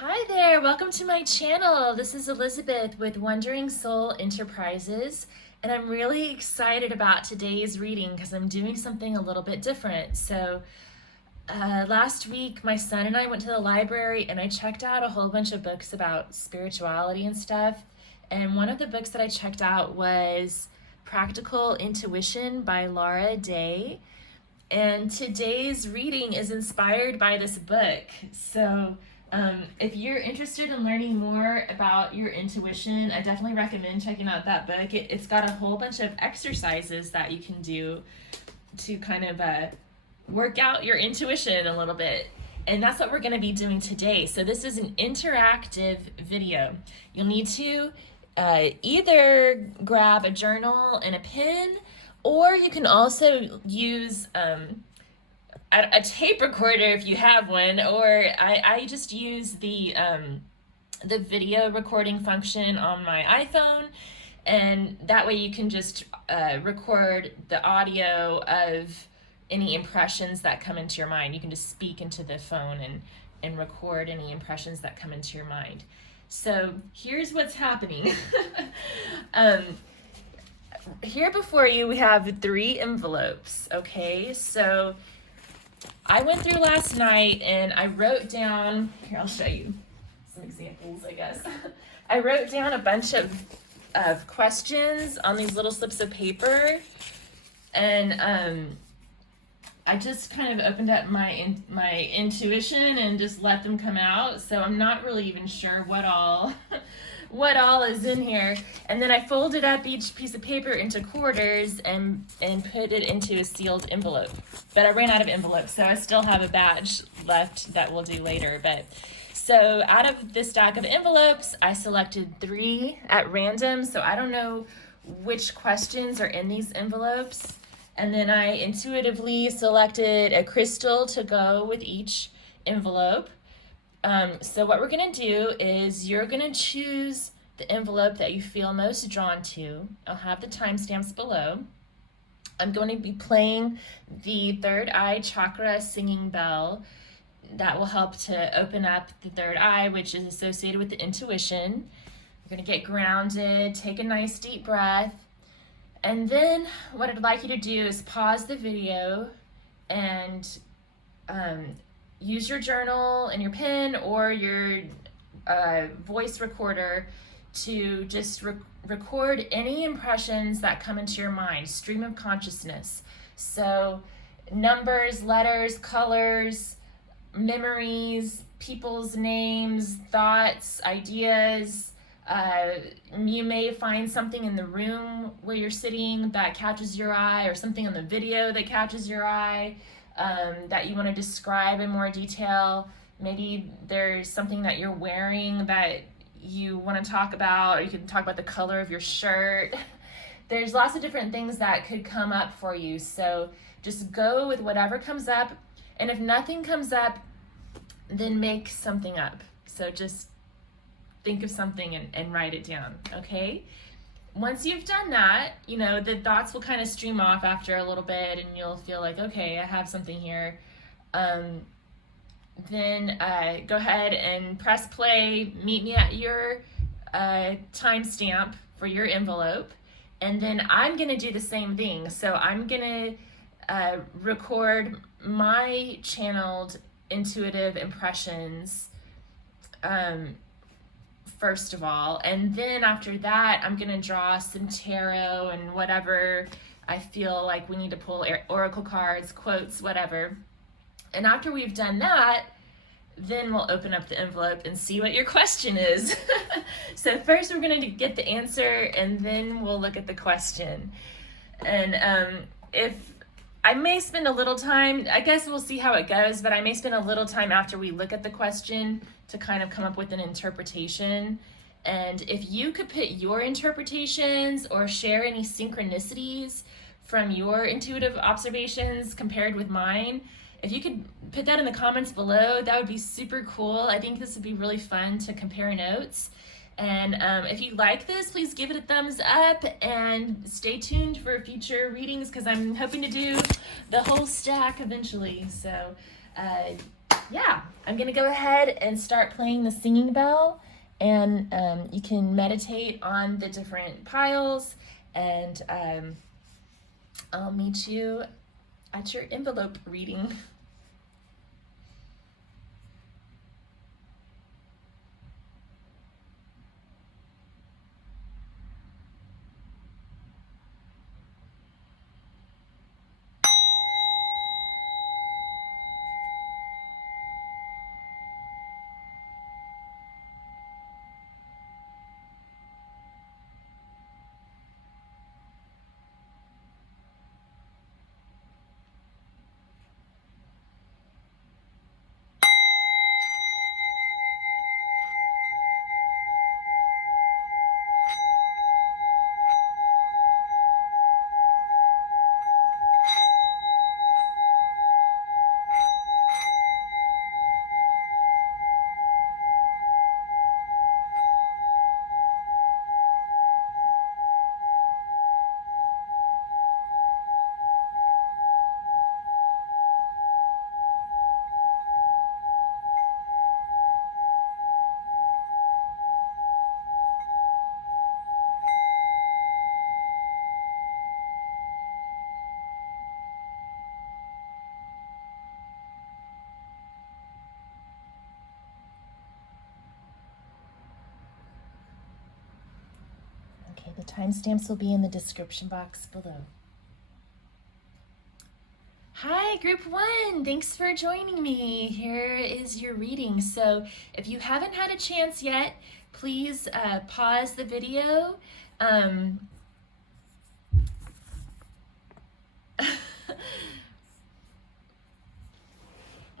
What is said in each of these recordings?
Hi there, welcome to my channel. This is Elizabeth with Wandering Soul Enterprises, and I'm really excited about today's reading because I'm doing something a little bit different. Last week my son and I went to the library and I checked out a whole bunch of books about spirituality and stuff, and one of the books that I checked out was Practical Intuition by Laura Day, and today's reading is inspired by this book. If you're interested in learning more about your intuition, I definitely recommend checking out that book. It's got a whole bunch of exercises that you can do to kind of work out your intuition a little bit. And that's what we're going to be doing today. So this is an interactive video. You'll need to either grab a journal and a pen, or you can also use a tape recorder if you have one, or I just use the video recording function on my iPhone, and that way you can just record the audio of any impressions that come into your mind. You can just speak into the phone and record any impressions that come into your mind. So here's what's happening. Here before you we have 3 envelopes, okay? So I went through last night and I wrote down, here I'll show you some examples, I guess. I wrote down a bunch of questions on these little slips of paper, and I just kind of opened up my intuition and just let them come out. So I'm not really even sure what all is in here. And then I folded up each piece of paper into quarters and put it into a sealed envelope. But I ran out of envelopes, so I still have a batch left that we'll do later. So out of this stack of envelopes, I selected 3 at random. So I don't know which questions are in these envelopes. And then I intuitively selected a crystal to go with each envelope. So what we're going to do is you're going to choose the envelope that you feel most drawn to. I'll have the timestamps below. I'm going to be playing the Third Eye Chakra singing bell that will help to open up the third eye, which is associated with the intuition. You're going to get grounded, take a nice deep breath, and then what I'd like you to do is pause the video and use your journal and your pen or your voice recorder to just record any impressions that come into your mind, stream of consciousness. So numbers, letters, colors, memories, people's names, thoughts, ideas. You may find something in the room where you're sitting that catches your eye, or something on the video that catches your eye. That you want to describe in more detail. Maybe there's something that you're wearing that you want to talk about, or you can talk about the color of your shirt. There's lots of different things that could come up for you. So just go with whatever comes up. And if nothing comes up, then make something up. So just think of something and write it down, okay? Once you've done that, the thoughts will kind of stream off after a little bit and you'll feel like, okay, I have something here. Then go ahead and press play, meet me at your timestamp for your envelope. And then I'm gonna do the same thing. So I'm gonna record my channeled intuitive impressions first of all, and then after that I'm gonna draw some tarot and whatever I feel like we need to pull, oracle cards, quotes, whatever. And after we've done that, then we'll open up the envelope and see what your question is. So first we're gonna get the answer and then we'll look at the question. And if I may spend a little time, I guess we'll see how it goes, but I may spend a little time after we look at the question to kind of come up with an interpretation. And if you could put your interpretations or share any synchronicities from your intuitive observations compared with mine, if you could put that in the comments below, that would be super cool. I think this would be really fun to compare notes. And if you like this, please give it a thumbs up and stay tuned for future readings because I'm hoping to do the whole stack eventually. So yeah, I'm gonna go ahead and start playing the singing bell, and you can meditate on the different piles, and I'll meet you at your envelope reading. Okay, the timestamps will be in the description box below. Hi, Group 1. Thanks for joining me. Here is your reading. So if you haven't had a chance yet, please pause the video.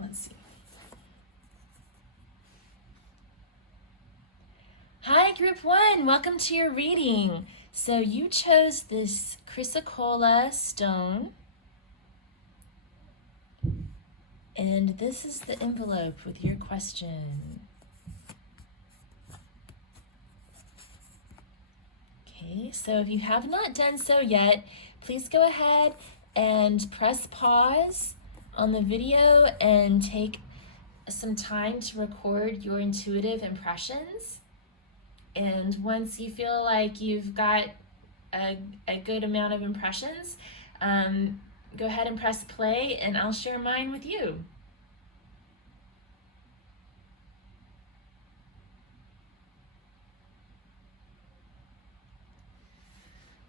Let's see. Hi, Group 1. Welcome to your reading. So you chose this Chrysocolla stone. And this is the envelope with your question. Okay, so if you have not done so yet, please go ahead and press pause on the video and take some time to record your intuitive impressions. And once you feel like you've got a good amount of impressions, go ahead and press play, and I'll share mine with you.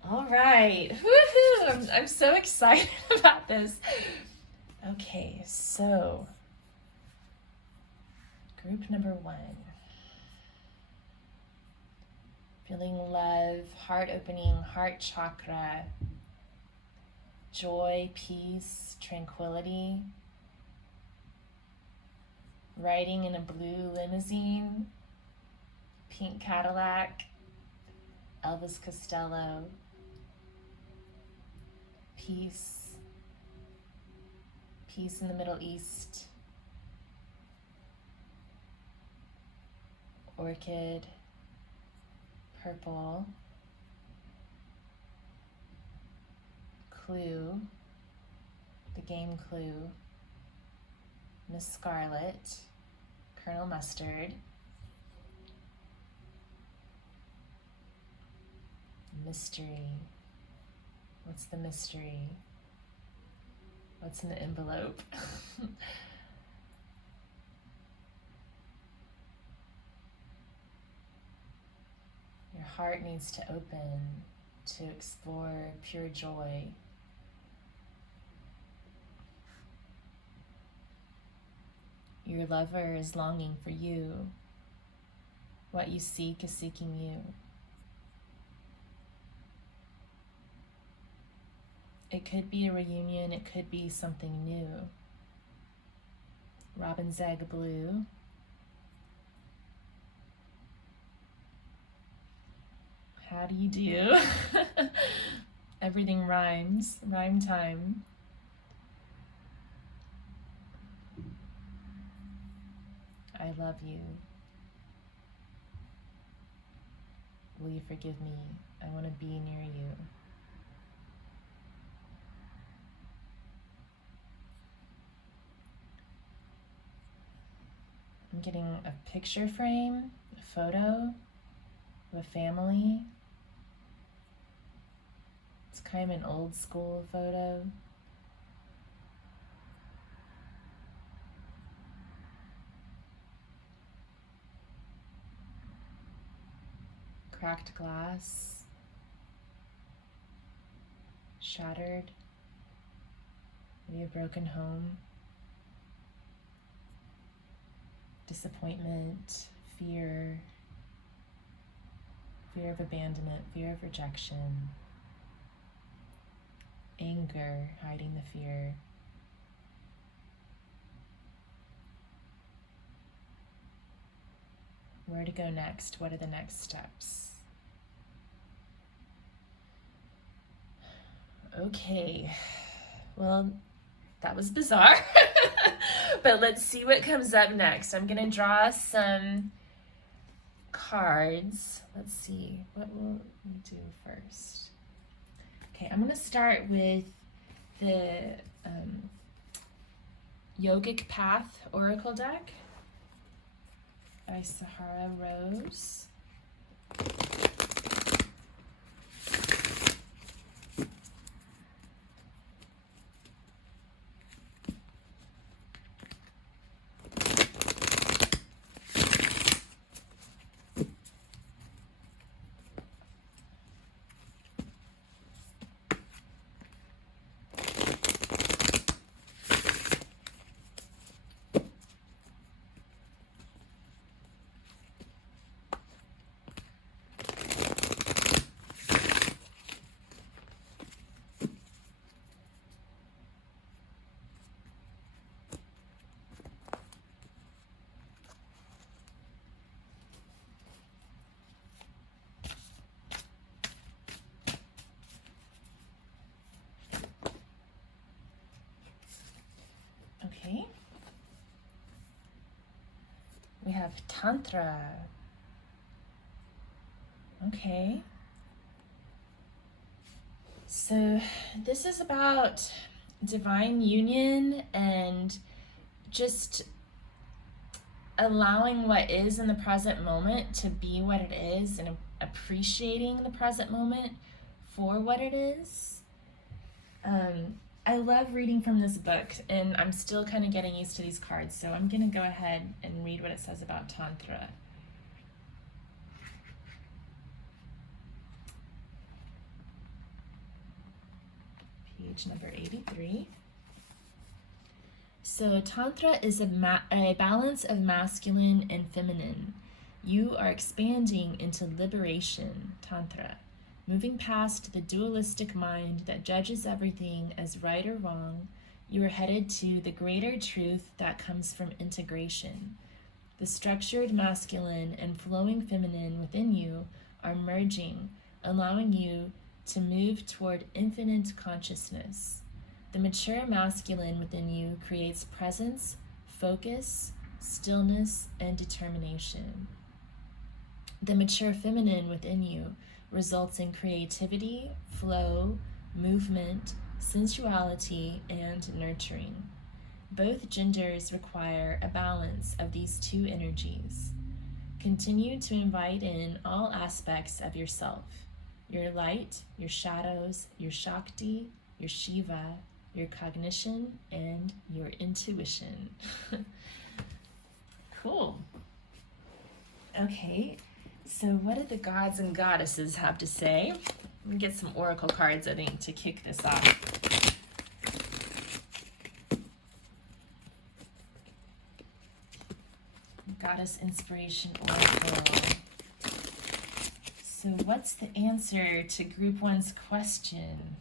All right, woohoo! I'm so excited about this. Okay, so group number 1. Feeling love, heart opening, heart chakra, joy, peace, tranquility. Riding in a blue limousine, pink Cadillac, Elvis Costello. Peace. Peace in the Middle East. Orchid. Purple. Clue. The game Clue. Miss Scarlet. Colonel Mustard. Mystery. What's the mystery? What's in the envelope? Your heart needs to open to explore pure joy. Your lover is longing for you. What you seek is seeking you. It could be a reunion, it could be something new. Robin's egg blue. How do you do? Everything rhymes. Rhyme time. I love you. Will you forgive me? I want to be near you. I'm getting a picture frame, a photo of a family. It's kind of an old school photo. Cracked glass, shattered, maybe a broken home, disappointment, fear of abandonment, fear of rejection, anger, hiding the fear. Where to go next? What are the next steps? Okay, well, that was bizarre, but let's see what comes up next. I'm gonna draw some cards. Let's see, what will we do first? Okay, I'm gonna start with the Yogic Path Oracle deck by Sahara Rose. Okay. We have Tantra. Okay. So this is about divine union and just allowing what is in the present moment to be what it is and appreciating the present moment for what it is. I love reading from this book, and I'm still kind of getting used to these cards, so I'm going to go ahead and read what it says about Tantra. Page number 83. So Tantra is a balance of masculine and feminine. You are expanding into liberation, Tantra. Moving past the dualistic mind that judges everything as right or wrong, you are headed to the greater truth that comes from integration. The structured masculine and flowing feminine within you are merging, allowing you to move toward infinite consciousness. The mature masculine within you creates presence, focus, stillness, and determination. The mature feminine within you results in creativity, flow, movement, sensuality, and nurturing. Both genders require a balance of these two energies. Continue to invite in all aspects of yourself: your light, your shadows, your Shakti, your Shiva, your cognition, and your intuition. Cool. Okay. So what do the gods and goddesses have to say? Let me get some oracle cards, I think, to kick this off. Goddess Inspiration Oracle. So what's the answer to Group 1's question?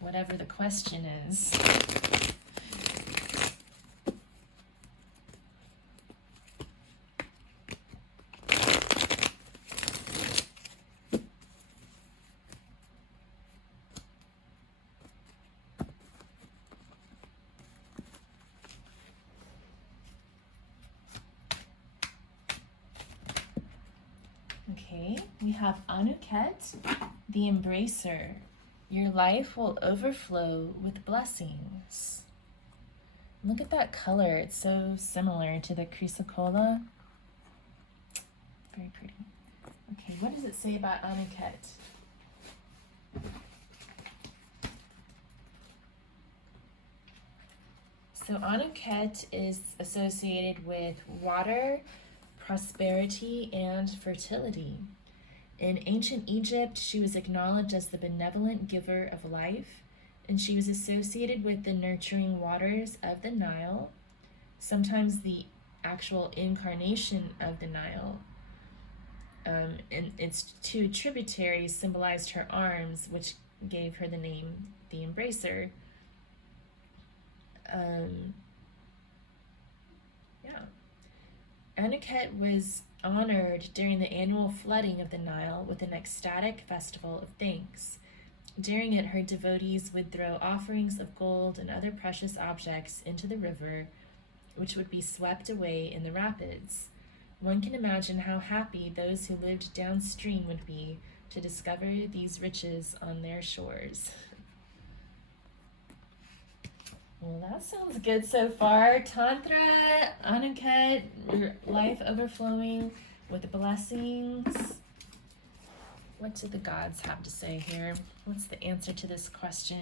Whatever the question is. Okay, we have Anuket, the Embracer. Your life will overflow with blessings. Look at that color. It's so similar to the Chrysocolla. Very pretty. Okay, what does it say about Anuket? So Anuket is associated with water, prosperity, and fertility. In ancient Egypt, she was acknowledged as the benevolent giver of life, and she was associated with the nurturing waters of the Nile, sometimes the actual incarnation of the Nile. And its two tributaries symbolized her arms, which gave her the name the Embracer. Anuket was honored during the annual flooding of the Nile with an ecstatic festival of thanks. During it, her devotees would throw offerings of gold and other precious objects into the river, which would be swept away in the rapids. One can imagine how happy those who lived downstream would be to discover these riches on their shores. Well, that sounds good so far. Tantra, Anuket, life overflowing with blessings. What do the gods have to say here? What's the answer to this question?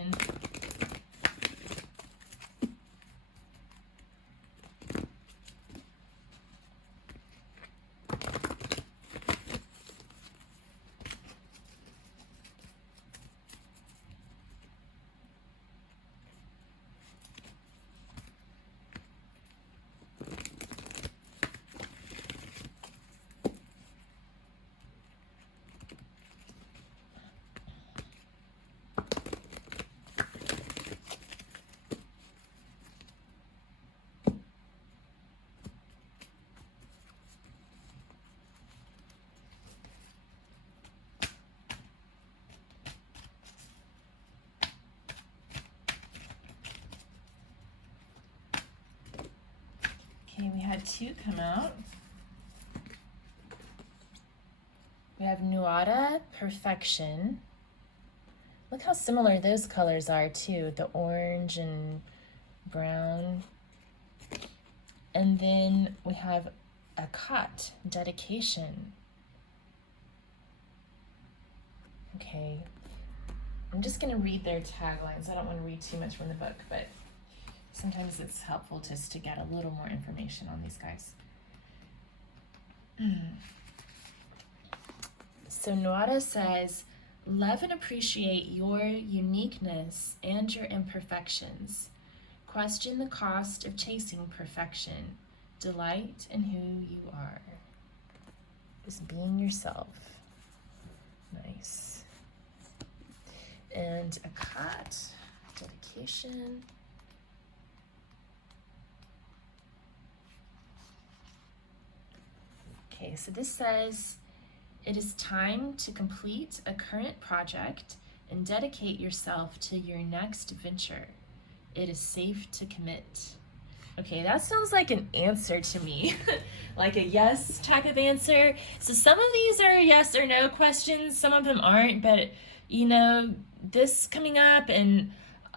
Okay, we had two come out. We have Nuada, Perfection. Look how similar those colors are too, the orange and brown. And then we have Akat, Dedication. Okay, I'm just gonna read their taglines. I don't want to read too much from the book, but sometimes it's helpful just to get a little more information on these guys. So Nuada says, love and appreciate your uniqueness and your imperfections. Question the cost of chasing perfection. Delight in who you are. Just being yourself. Nice. And Akat, Dedication. Okay, so this says, it is time to complete a current project and dedicate yourself to your next venture. It is safe to commit. Okay, that sounds like an answer to me, like a yes type of answer. So some of these are yes or no questions, some of them aren't, but you know, this coming up and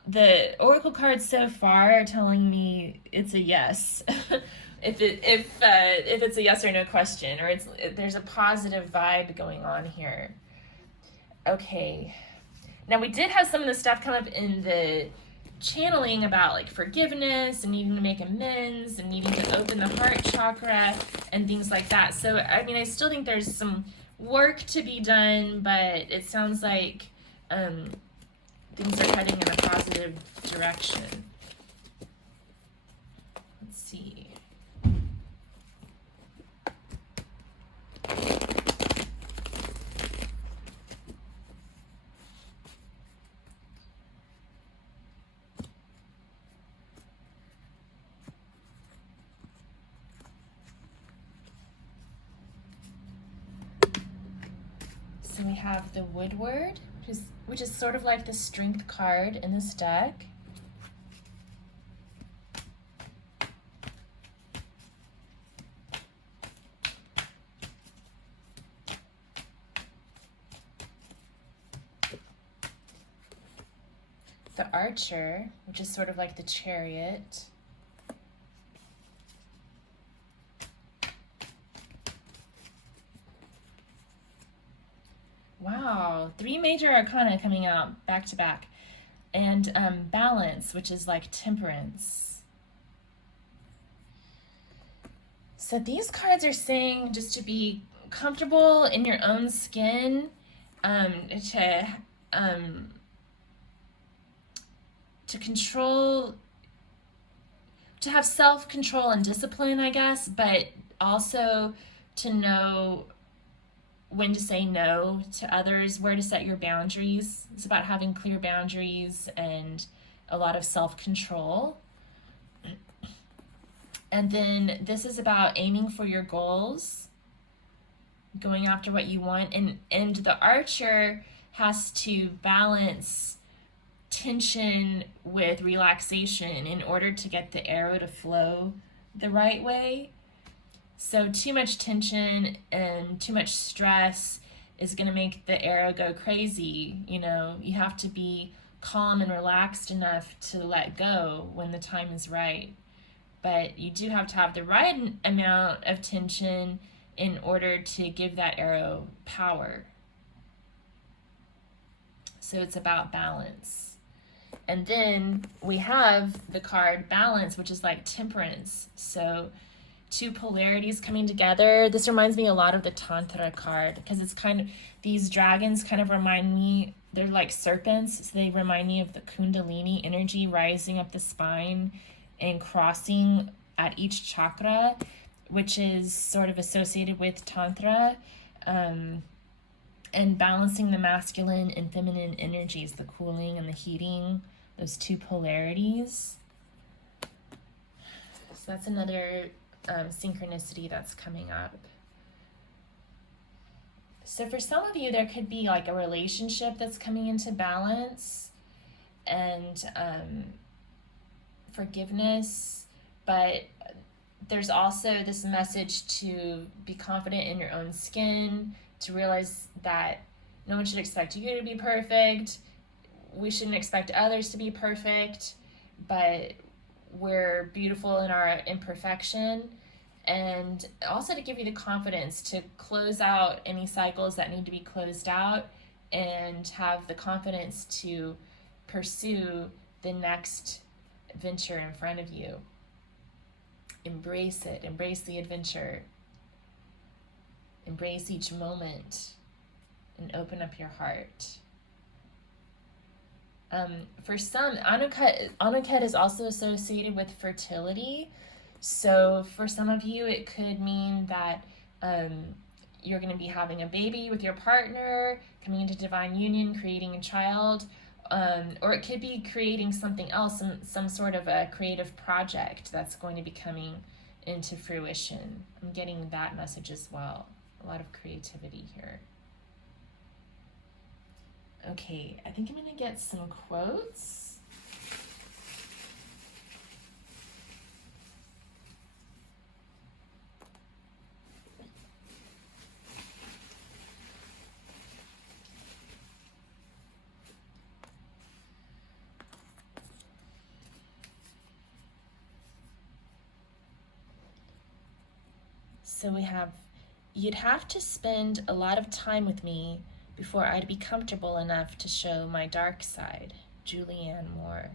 the oracle cards so far are telling me it's a yes. If it's a yes or no question, or there's a positive vibe going on here. Okay, now we did have some of the stuff come up in the channeling about like forgiveness and needing to make amends and needing to open the heart chakra and things like that. So I mean, I still think there's some work to be done, but it sounds like things are heading in a positive direction. Let's see. So we have the Woodward, which is sort of like the strength card in this deck. The Archer, which is sort of like the Chariot. Wow, 3 major arcana coming out back to back. And balance, which is like temperance. So these cards are saying just to be comfortable in your own skin, to control, to have self-control and discipline, I guess, but also to know when to say no to others, where to set your boundaries. It's about having clear boundaries and a lot of self-control. And then this is about aiming for your goals, going after what you want. And the archer has to balance tension with relaxation in order to get the arrow to flow the right way. So too much tension and too much stress is going to make the arrow go crazy. You know, you have to be calm and relaxed enough to let go when the time is right. But you do have to have the right amount of tension in order to give that arrow power. So it's about balance. And then we have the card balance, which is like temperance. So 2 polarities coming together. This reminds me a lot of the Tantra card, because it's kind of, these dragons kind of remind me, they're like serpents, so they remind me of the Kundalini energy rising up the spine and crossing at each chakra, which is sort of associated with Tantra, and balancing the masculine and feminine energies, the cooling and the heating, those 2 polarities. So that's another synchronicity that's coming up. So for some of you, there could be like a relationship that's coming into balance and forgiveness, but there's also this message to be confident in your own skin, to realize that no one should expect you to be perfect. We shouldn't expect others to be perfect, but we're beautiful in our imperfection. And also to give you the confidence to close out any cycles that need to be closed out and have the confidence to pursue the next venture in front of you. Embrace it. Embrace the adventure. Embrace each moment and open up your heart. For some, Anuket is also associated with fertility. So for some of you, it could mean that you're going to be having a baby with your partner, coming into divine union, creating a child, or it could be creating something else, some sort of a creative project that's going to be coming into fruition. I'm getting that message as well. A lot of creativity here. Okay, I think I'm going to get some quotes. So we have, you'd have to spend a lot of time with me before I'd be comfortable enough to show my dark side. Julianne Moore.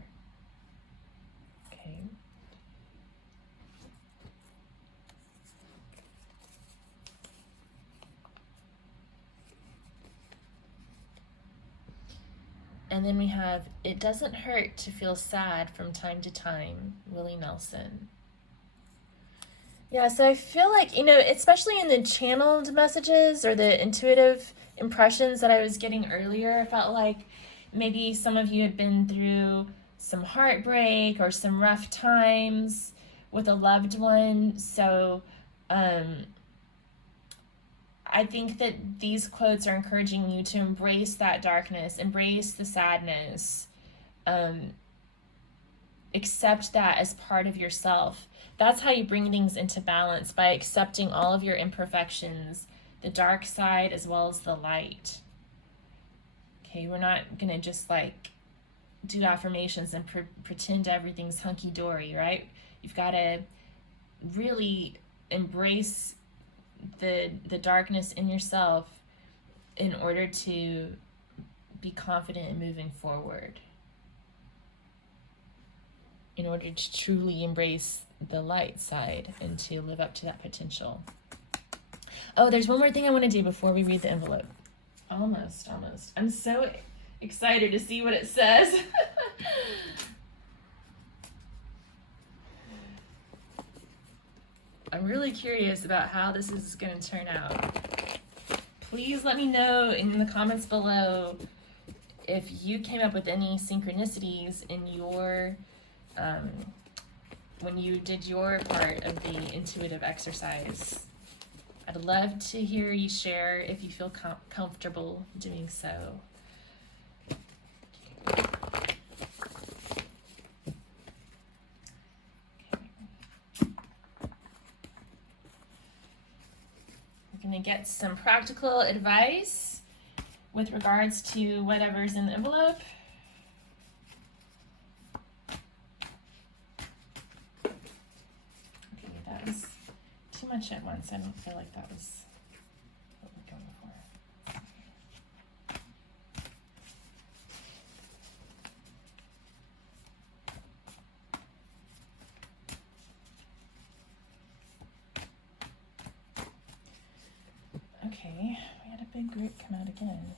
Okay. And then we have, it doesn't hurt to feel sad from time to time, Willie Nelson. Yeah, so I feel like, especially in the channeled messages or the intuitive impressions that I was getting earlier, I felt like maybe some of you had been through some heartbreak or some rough times with a loved one. So I think that these quotes are encouraging you to embrace that darkness, embrace the sadness, accept that as part of yourself. That's how you bring things into balance, by accepting all of your imperfections, the dark side as well as the light. Okay, we're not going to just like do affirmations and pretend everything's hunky-dory, right? You've got to really embrace the darkness in yourself in order to be confident in moving forward, in order to truly embrace the light side and to live up to that potential. Oh, there's one more thing I want to do before we read the envelope. Almost. I'm so excited to see what it says. I'm really curious about how this is going to turn out. Please let me know in the comments below if you came up with any synchronicities in your when you did your part of the intuitive exercise. I'd love to hear you share if you feel comfortable doing so. We're going to get some practical advice with regards to whatever's in the envelope. Okay, that was too much at once. I don't feel like that was what we're going for. Okay, we had a big group come out again.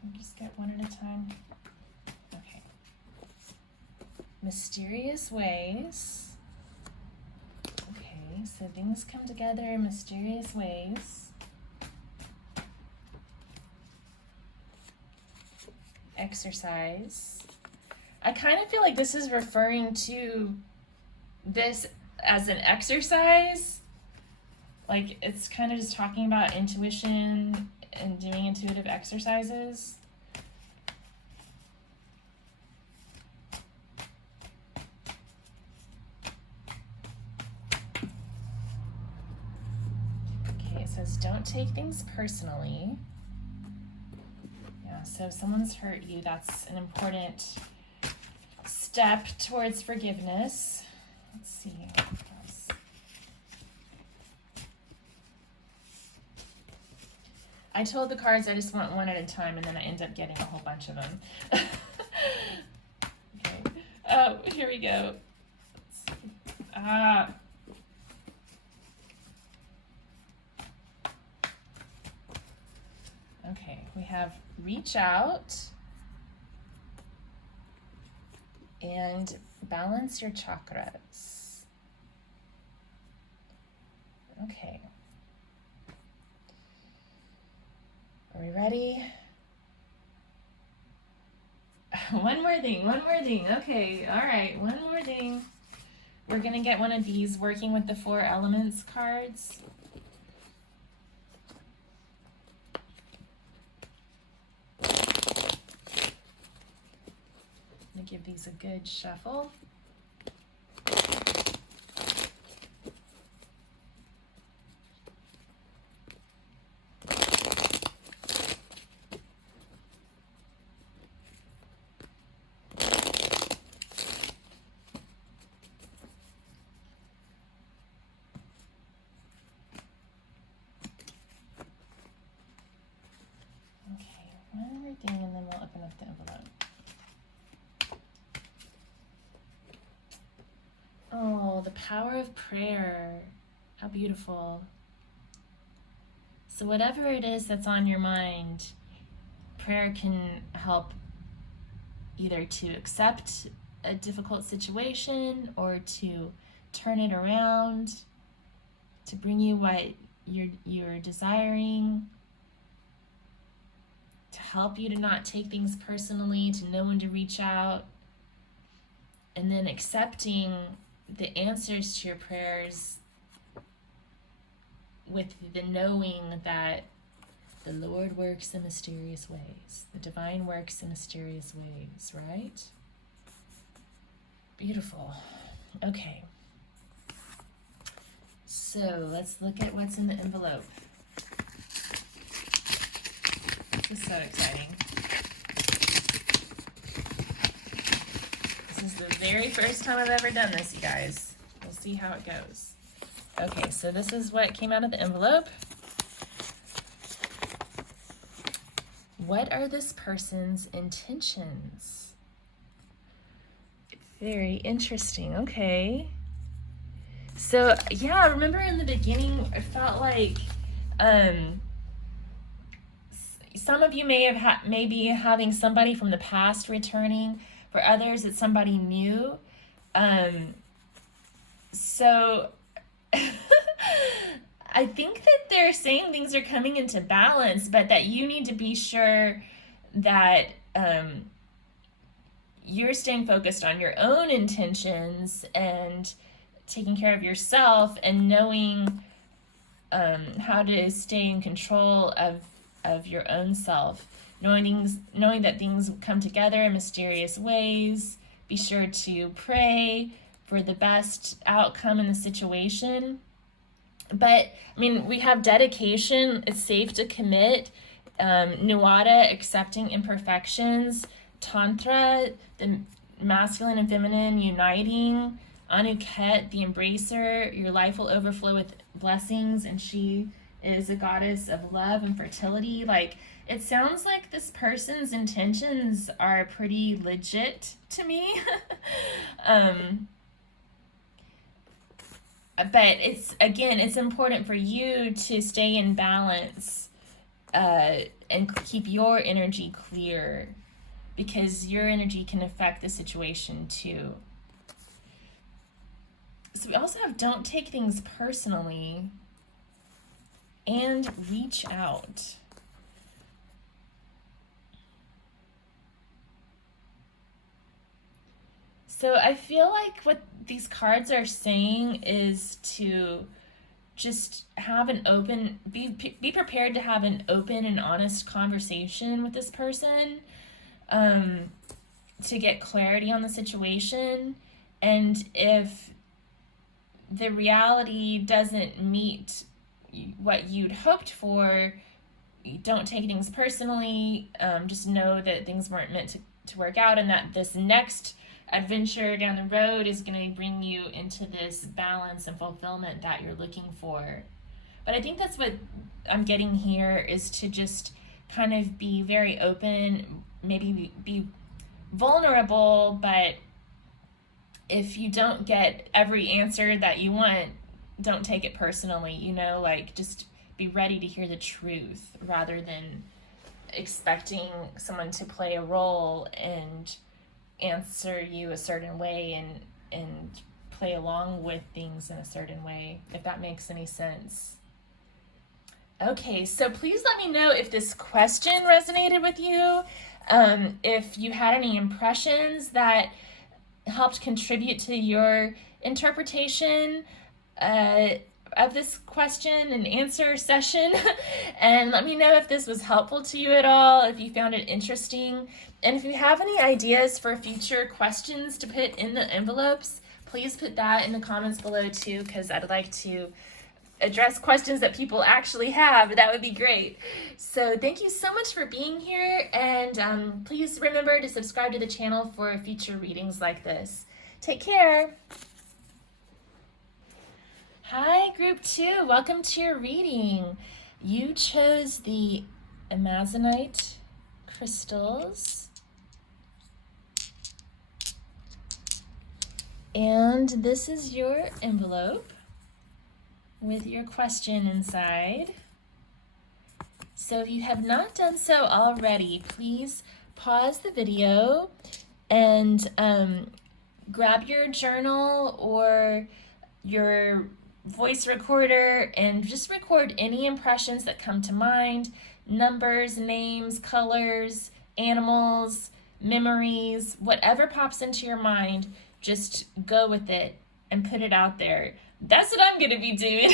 Can we just get one at a time? Okay. Mysterious ways. Okay, so things come together in mysterious ways. Exercise. I kind of feel like this is referring to this as an exercise. Like it's kind of just talking about intuition and doing intuitive exercises. Okay, it says don't take things personally. Yeah, so if someone's hurt you, that's an important step towards forgiveness. Let's see what else. I told the cards I just want one at a time, and then I end up getting a whole bunch of them. Okay. Oh, here we go. Let's see. Okay, we have reach out and balance your chakras. Okay. Are we ready? One more thing. Okay, all right, one more thing. We're gonna get one of these working with the 4 elements cards. I'm gonna give these a good shuffle. One more thing, and then we'll open up the envelope. Oh, the power of prayer. How beautiful. So whatever it is that's on your mind, prayer can help either to accept a difficult situation or to turn it around, to bring you what you're desiring, to help you to not take things personally, to know when to reach out, and then accepting the answers to your prayers with the knowing that the Lord works in mysterious ways. The divine works in mysterious ways, right? Beautiful. Okay. So let's look at what's in the envelope. This is so exciting. This is the very first time I've ever done this, you guys. We'll see how it goes. Okay, so this is what came out of the envelope. What are this person's intentions? Very interesting. Okay. So, yeah, remember in the beginning, I felt like some of you may have maybe having somebody from the past returning. For others, it's somebody new. So I think that they're saying things are coming into balance, but that you need to be sure that you're staying focused on your own intentions and taking care of yourself and knowing how to stay in control of your own self. Knowing that things come together in mysterious ways. Be sure to pray for the best outcome in the situation. But, I mean, we have dedication. It's safe to commit. Nuada, accepting imperfections. Tantra, the masculine and feminine uniting. Anuket, the embracer. Your life will overflow with blessings, and she is a goddess of love and fertility. Like, it sounds like this person's intentions are pretty legit to me. But it's important for you to stay in balance and keep your energy clear, because your energy can affect the situation too. So we also have don't take things personally and reach out. So I feel like what these cards are saying is to just have an open, be prepared to have an open and honest conversation with this person, to get clarity on the situation. And if the reality doesn't meet what you'd hoped for, don't take things personally. Just know that things weren't meant to work out, and that this next adventure down the road is going to bring you into this balance and fulfillment that you're looking for. But I think that's what I'm getting here, is to just kind of be very open, maybe be vulnerable, but if you don't get every answer that you want, don't take it personally, like just be ready to hear the truth rather than expecting someone to play a role and answer you a certain way and play along with things in a certain way, if that makes any sense. Okay, so please let me know if this question resonated with you, if you had any impressions that helped contribute to your interpretation of this question and answer session. And let me know if this was helpful to you at all, if you found it interesting. And if you have any ideas for future questions to put in the envelopes, please put that in the comments below too, because I'd like to address questions that people actually have. That would be great. So thank you so much for being here, and please remember to subscribe to the channel for future readings like this. Take care. Hi, group 2. Welcome to your reading. You chose the Amazonite crystals, and this is your envelope with your question inside. So if you have not done so already, please pause the video and grab your journal or your voice recorder and just record any impressions that come to mind: numbers, names, colors, animals, memories, whatever pops into your mind. Just go with it and put it out there. That's what I'm going to be doing.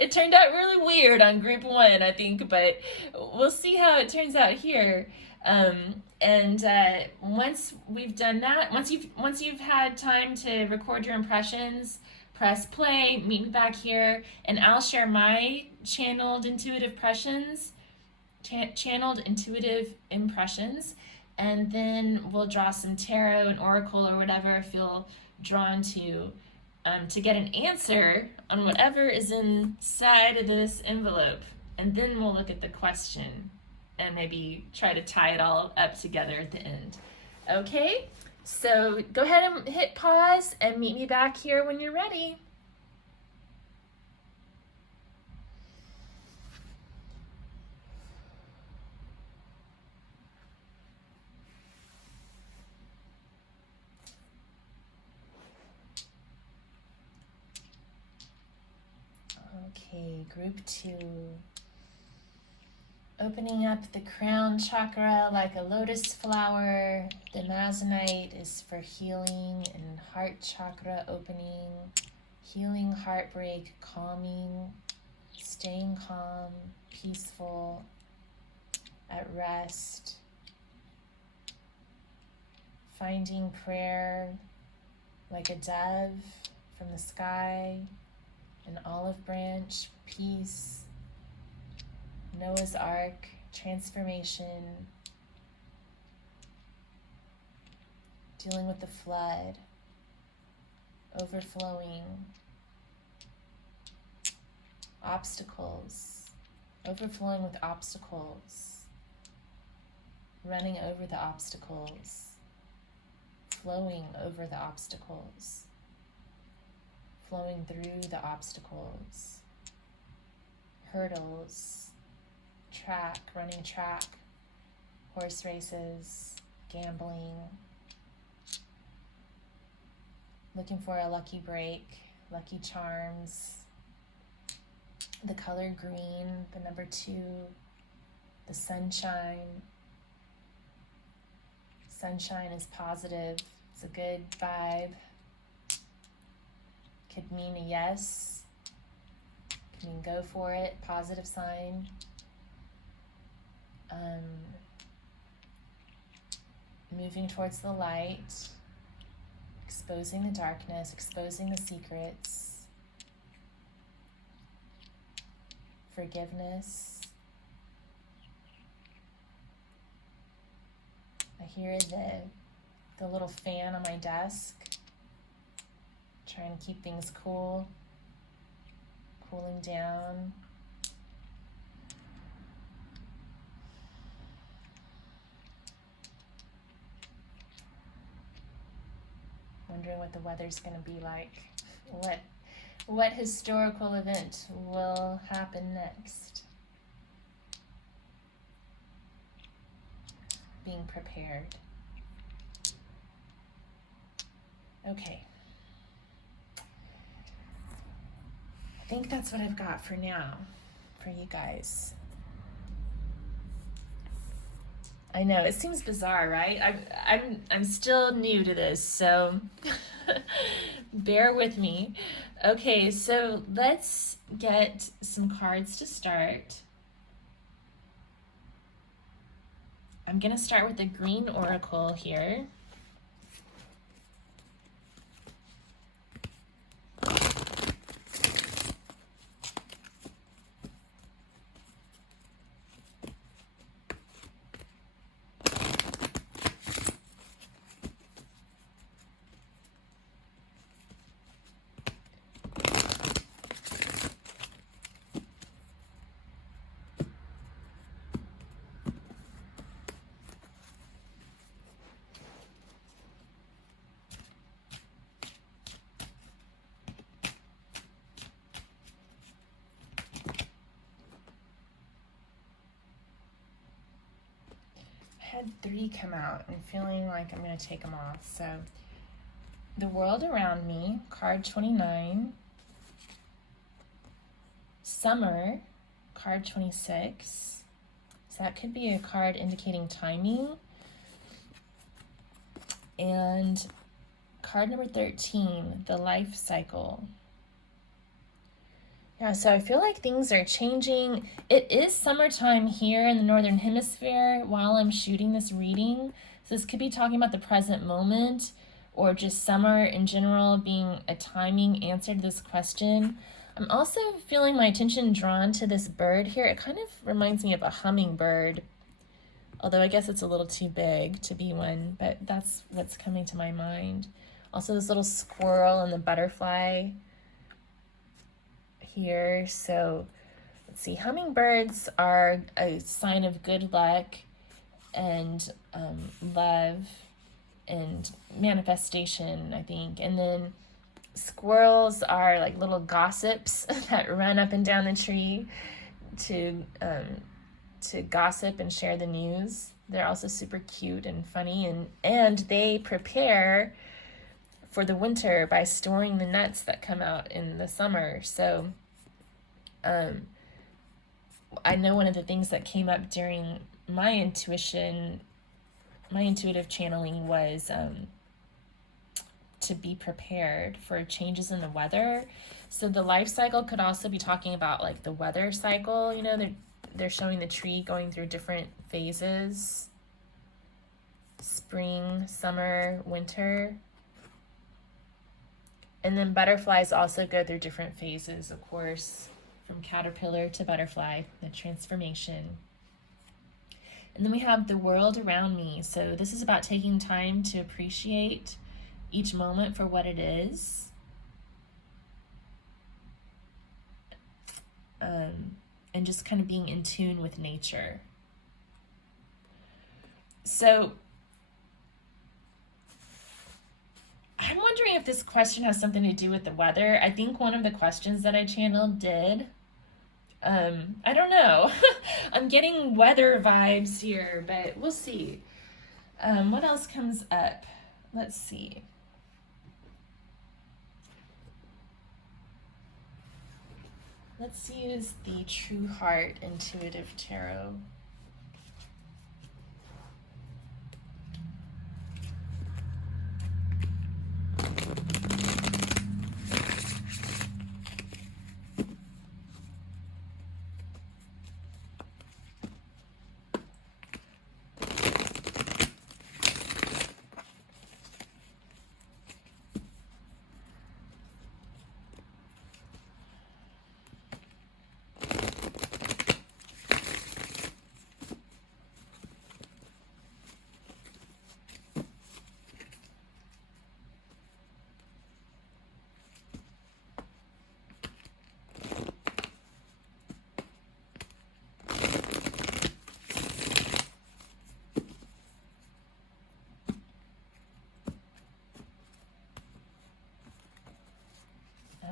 It turned out really weird on group 1, I think, but we'll see how it turns out here. Once we've done that, once you've had time to record your impressions, press play, meet me back here, and I'll share my channeled intuitive impressions, and then we'll draw some tarot and oracle or whatever I feel drawn to. to get an answer on whatever is inside of this envelope. And then we'll look at the question and maybe try to tie it all up together at the end. Okay, so go ahead and hit pause and meet me back here when you're ready. Okay, group 2. Opening up the crown chakra like a lotus flower. The Amazonite is for healing and heart chakra opening, healing heartbreak, calming, staying calm, peaceful, at rest, finding prayer like a dove from the sky, an olive branch, peace, Noah's Ark, transformation, dealing with the flood, overflowing, obstacles, overflowing with obstacles, running over the obstacles, flowing over the obstacles, flowing through the obstacles, hurdles, track, running track, horse races, gambling, looking for a lucky break, lucky charms, the color green, the number 2, the sunshine. Sunshine is positive, it's a good vibe. Could mean a yes, could mean go for it, positive sign. Moving towards the light, exposing the darkness, exposing the secrets, forgiveness. I hear the little fan on my desk, trying to keep things cool, cooling down. Wondering what the weather's going to be like. What historical event will happen next? Being prepared. Okay. I think that's what I've got for now, for you guys. I know, it seems bizarre, right? I'm still new to this, so bear with me. Okay, so let's get some cards to start. I'm gonna start with the green oracle here. Had 3 come out. I'm feeling like I'm going to take them off. So, the world around me, card 29. Summer, card 26. So that could be a card indicating timing. And card number 13, the life cycle. Yeah, so I feel like things are changing. It is summertime here in the Northern Hemisphere while I'm shooting this reading. So this could be talking about the present moment or just summer in general being a timing answer to this question. I'm also feeling my attention drawn to this bird here. It kind of reminds me of a hummingbird, although I guess it's a little too big to be one, but that's what's coming to my mind. Also this little squirrel and the butterfly here. So let's see, hummingbirds are a sign of good luck and love and manifestation, I think. And then squirrels are like little gossips that run up and down the tree to gossip and share the news. They're also super cute and funny, and they prepare for the winter by storing the nuts that come out in the summer. So I know one of the things that came up during my intuitive channeling was to be prepared for changes in the weather. So the life cycle could also be talking about like the weather cycle. You know, they're showing the tree going through different phases: spring, summer, winter. And then butterflies also go through different phases, of course, from caterpillar to butterfly, the transformation. And then we have the world around me. So this is about taking time to appreciate each moment for what it is. And just kind of being in tune with nature. So I'm wondering if this question has something to do with the weather. I think one of the questions that I channeled did. I don't know. I'm getting weather vibes here, but we'll see. What else comes up? Let's see. Let's use the True Heart Intuitive Tarot.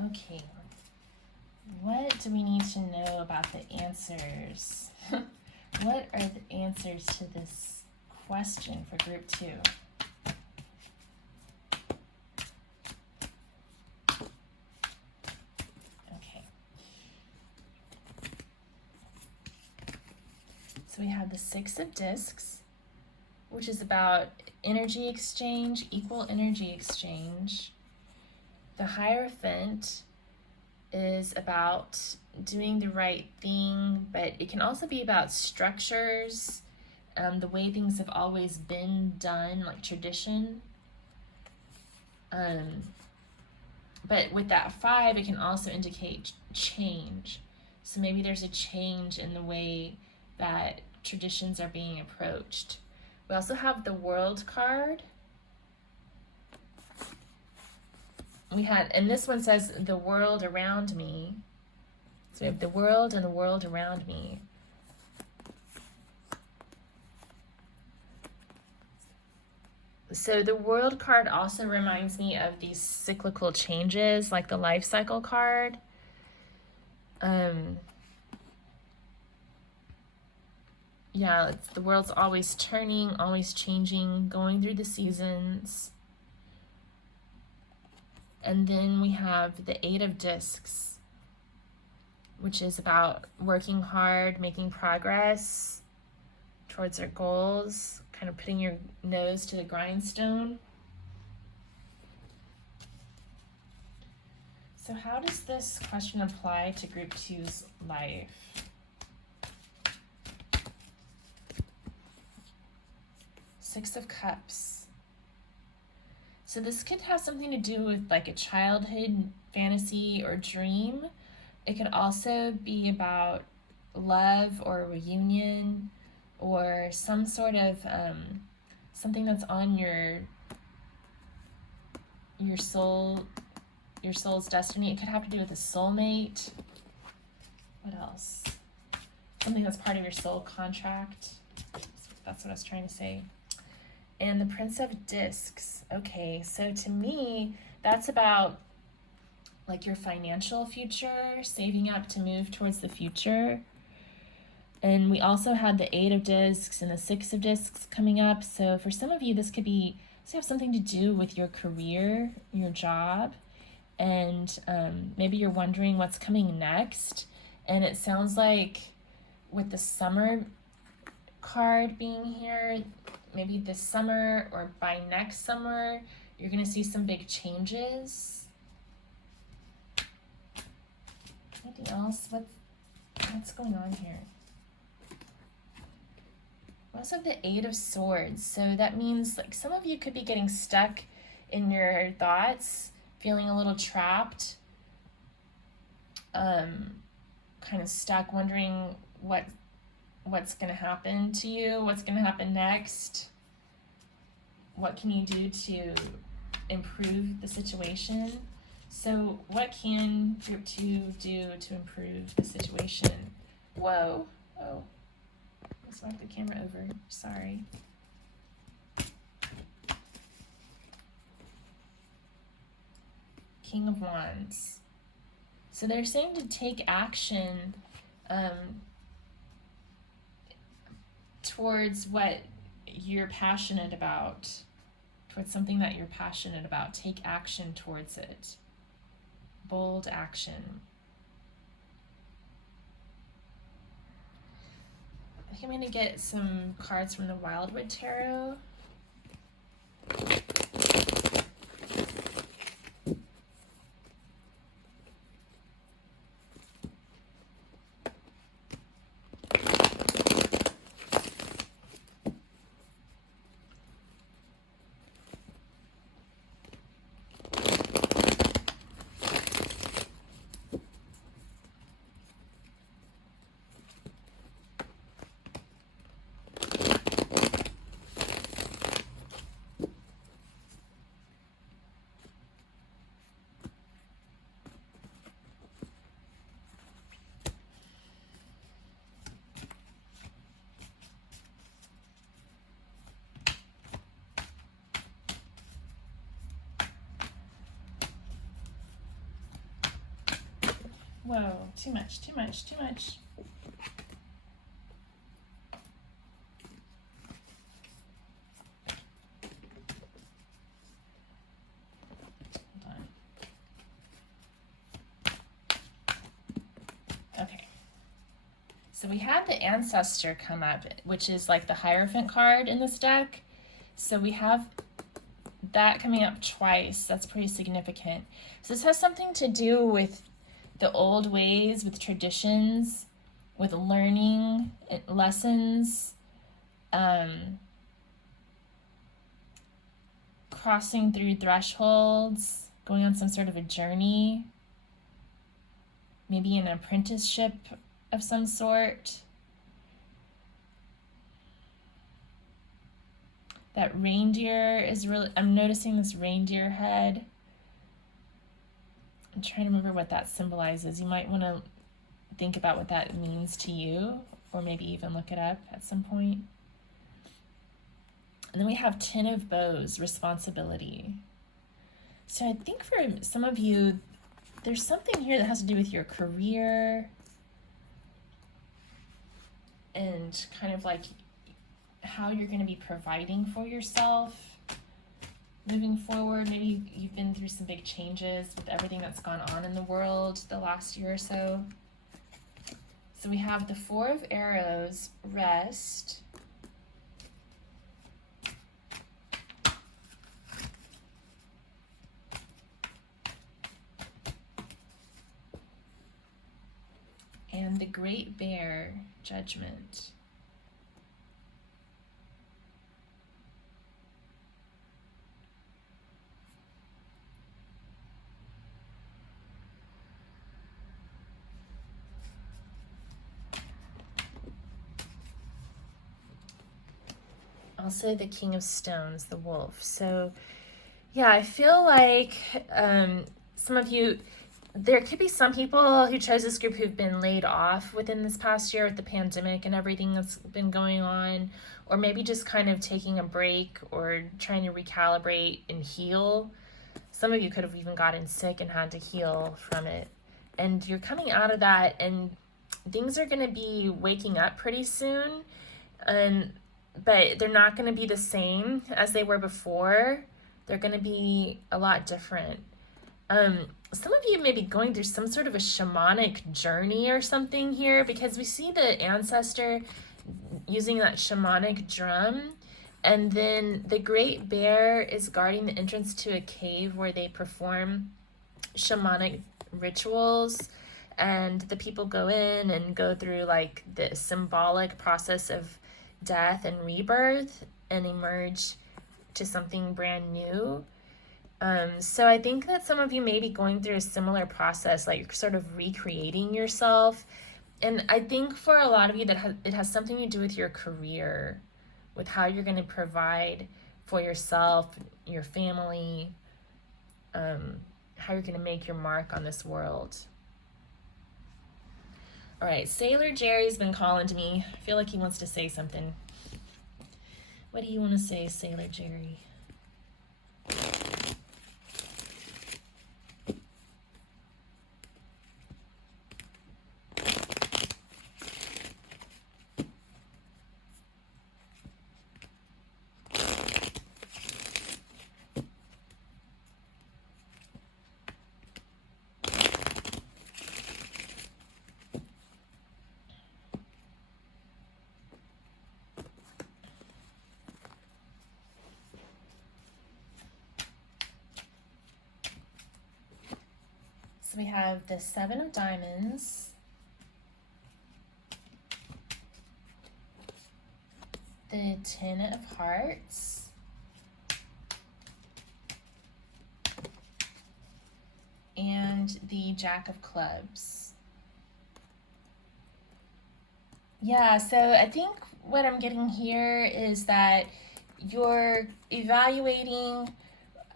Okay, what do we need to know about the answers? What are the answers to this question for group 2? Okay. So we have the 6 of Discs, which is about energy exchange, equal energy exchange. The Hierophant is about doing the right thing, but it can also be about structures, the way things have always been done, like tradition. But with that 5, it can also indicate change. So maybe there's a change in the way that traditions are being approached. We also have the World card. And this one says the world around me. So we have the world and the world around me. So the World card also reminds me of these cyclical changes, like the life cycle card. Yeah, the world's always turning, always changing, going through the seasons. And then we have the 8 of Discs, which is about working hard, making progress towards our goals, kind of putting your nose to the grindstone. So how does this question apply to group 2's life? Six of Cups. So this could have something to do with like a childhood fantasy or dream. It could also be about love or reunion or some sort of something that's on your your soul's destiny. It could have to do with a soulmate. What else? Something that's part of your soul contract. That's what I was trying to say. And the Prince of Discs. Okay, so to me, that's about like your financial future, saving up to move towards the future. And we also had the 8 of Discs and the 6 of Discs coming up. So for some of you, this could have something to do with your career, your job. And maybe you're wondering what's coming next. And it sounds like with the summer card being here, maybe this summer or by next summer, you're going to see some big changes. Anything else? What's going on here? We also have the 8 of Swords. So that means like some of you could be getting stuck in your thoughts, feeling a little trapped, kind of stuck, wondering what's going to happen to you, what's going to happen next, what can you do to improve the situation. So what can group 2 do to improve the situation? Whoa. Oh, let's knock the camera over. Sorry. King of Wands. So they're saying to take action towards what you're passionate about, towards something that you're passionate about. Take action towards it. Bold action. I think I'm going to get some cards from the Wildwood Tarot. Whoa, too much. Hold on. Okay. So we had the Ancestor come up, which is like the Hierophant card in this deck. So we have that coming up twice. That's pretty significant. So this has something to do with the old ways, with traditions, with learning lessons, crossing through thresholds, going on some sort of a journey, maybe an apprenticeship of some sort. That reindeer is really, I'm noticing this reindeer head. I'm trying to remember what that symbolizes. You might want to think about what that means to you, or maybe even look it up at some point. And then we have 10 of Bows, responsibility. So I think for some of you, there's something here that has to do with your career and kind of like how you're going to be providing for yourself moving forward. Maybe you've been through some big changes with everything that's gone on in the world the last year or so. So we have the 4 of Arrows, rest. And the Great Bear, judgment. Also the King of Stones, the wolf. So Yeah, I feel like some of you, there could be some people who chose this group who've been laid off within this past year with the pandemic and everything that's been going on, or maybe just kind of taking a break or trying to recalibrate and heal. Some of you could have even gotten sick and had to heal from it. And you're coming out of that, and things are going to be waking up pretty soon. And but they're not going to be the same as they were before. They're going to be a lot different. Some of you may be going through some sort of a shamanic journey or something here, because we see the ancestor using that shamanic drum, and then the great bear is guarding the entrance to a cave where they perform shamanic rituals, and the people go in and go through like the symbolic process of death and rebirth and emerge to something brand new. So I think that some of you may be going through a similar process, like sort of recreating yourself. And I think for a lot of you that it has something to do with your career, with how you're going to provide for yourself, your family, how you're going to make your mark on this world. All right, Sailor Jerry's been calling to me. I feel like he wants to say something. What do you want to say, Sailor Jerry? So we have the 7 of Diamonds, the 10 of Hearts, and the Jack of Clubs. Yeah, so I think what I'm getting here is that you're evaluating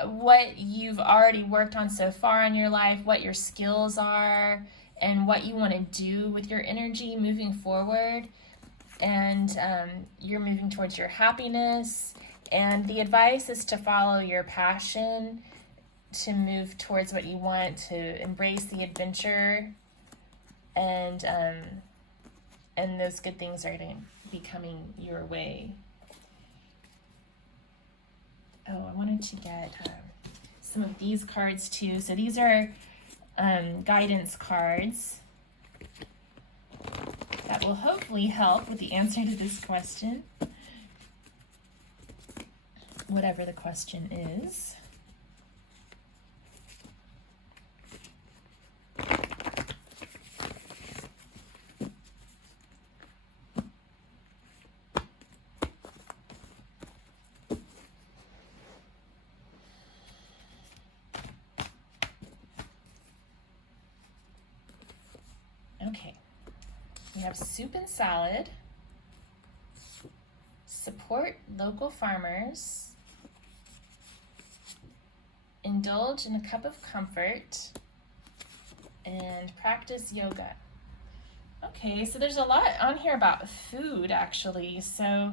what you've already worked on so far in your life, what your skills are, and what you want to do with your energy moving forward. And you're moving towards your happiness. And the advice is to follow your passion, to move towards what you want, to embrace the adventure, and those good things are going to be coming your way. Oh, I wanted to get some of these cards too. So these are guidance cards that will hopefully help with the answer to this question, whatever the question is. Okay, we have soup and salad, support local farmers, indulge in a cup of comfort, and practice yoga. Okay, so there's a lot on here about food actually. So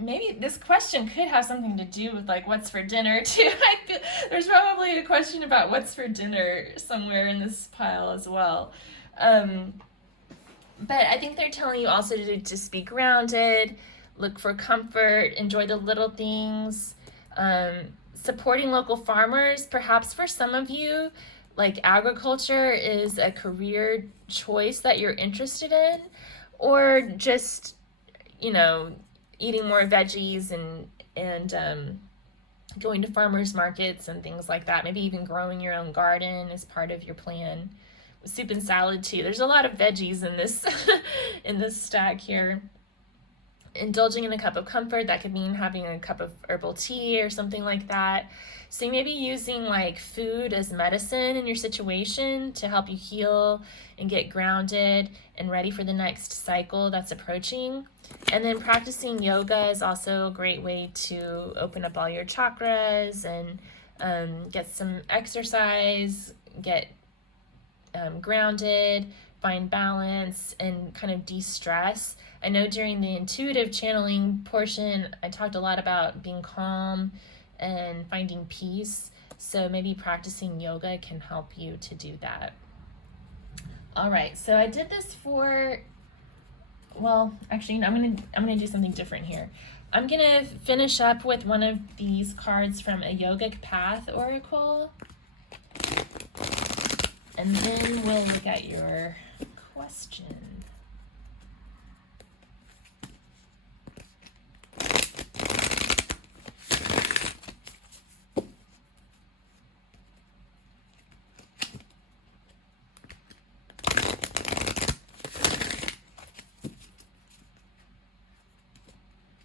maybe this question could have something to do with like what's for dinner too. I feel there's probably a question about what's for dinner somewhere in this pile as well. But I think they're telling you also to just be grounded, look for comfort, enjoy the little things, supporting local farmers. Perhaps for some of you, like agriculture is a career choice that you're interested in, or just, eating more veggies and going to farmers markets and things like that. Maybe even growing your own garden is part of your plan. Soup and salad too. There's a lot of veggies in this in this stack here. indulging in a cup of comfort. That could mean having a cup of herbal tea or something like that. So you may be using like food as medicine in your situation to help you heal and get grounded and ready for the next cycle that's approaching. And then practicing yoga is also a great way to open up all your chakras and get some exercise, get grounded, find balance, and kind of de-stress. I know during the intuitive channeling portion, I talked a lot about being calm and finding peace. So maybe practicing yoga can help you to do that. All right, so I did this for, well, actually, I'm gonna do something different here. I'm gonna finish up with one of these cards from a Yogic Path Oracle, and then we'll look at your question.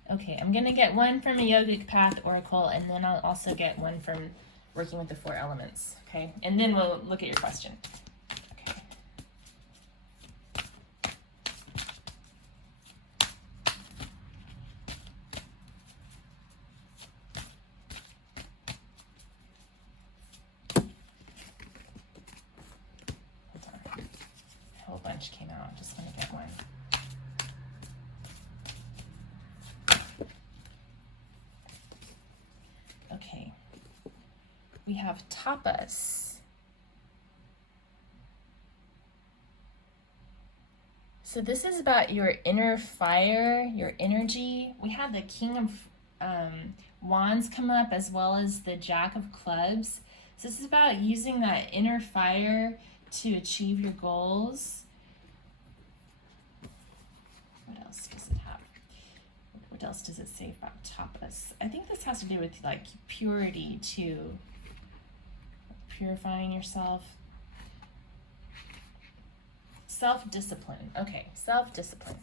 Okay, I'm gonna get one from a Yogic Path Oracle, and then I'll also get one from Working with the Four Elements, okay? And then we'll look at your question. Okay. Hold on. A whole bunch came out. I'm just gonna get one. Okay, we have tapas. So this is about your inner fire, your energy. We had the King of Wands come up as well as the Jack of Clubs. So this is about using that inner fire to achieve your goals. What else does it have? What else does it say about tapas? I think this has to do with like purity too. Purifying yourself. Self-discipline. Okay, self-discipline.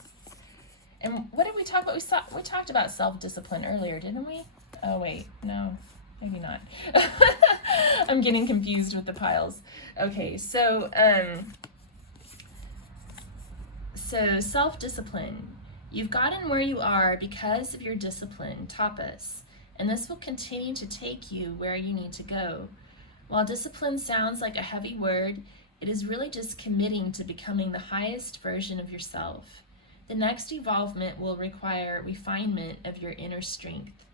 And what did we talk about? We talked about self-discipline earlier, didn't we? Oh wait, no, maybe not. I'm getting confused with the piles. Okay, so self-discipline. You've gotten where you are because of your discipline, tapas, and this will continue to take you where you need to go. While discipline sounds like a heavy word, it is really just committing to becoming the highest version of yourself. The next evolvement will require refinement of your inner strength.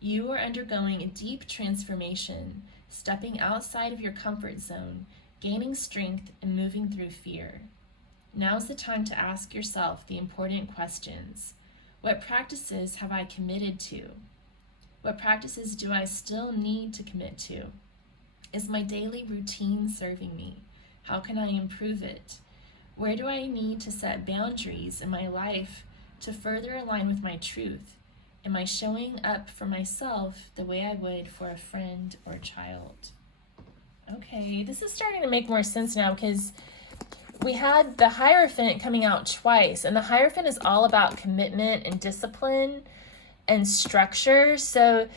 You are undergoing a deep transformation, stepping outside of your comfort zone, gaining strength, and moving through fear. Now's the time to ask yourself the important questions. What practices have I committed to? What practices do I still need to commit to? Is my daily routine serving me? How can I improve it? Where do I need to set boundaries in my life to further align with my truth? Am I showing up for myself the way I would for a friend or a child? Okay, this is starting to make more sense now because we had the Hierophant coming out twice, and the Hierophant is all about commitment and discipline and structure. So,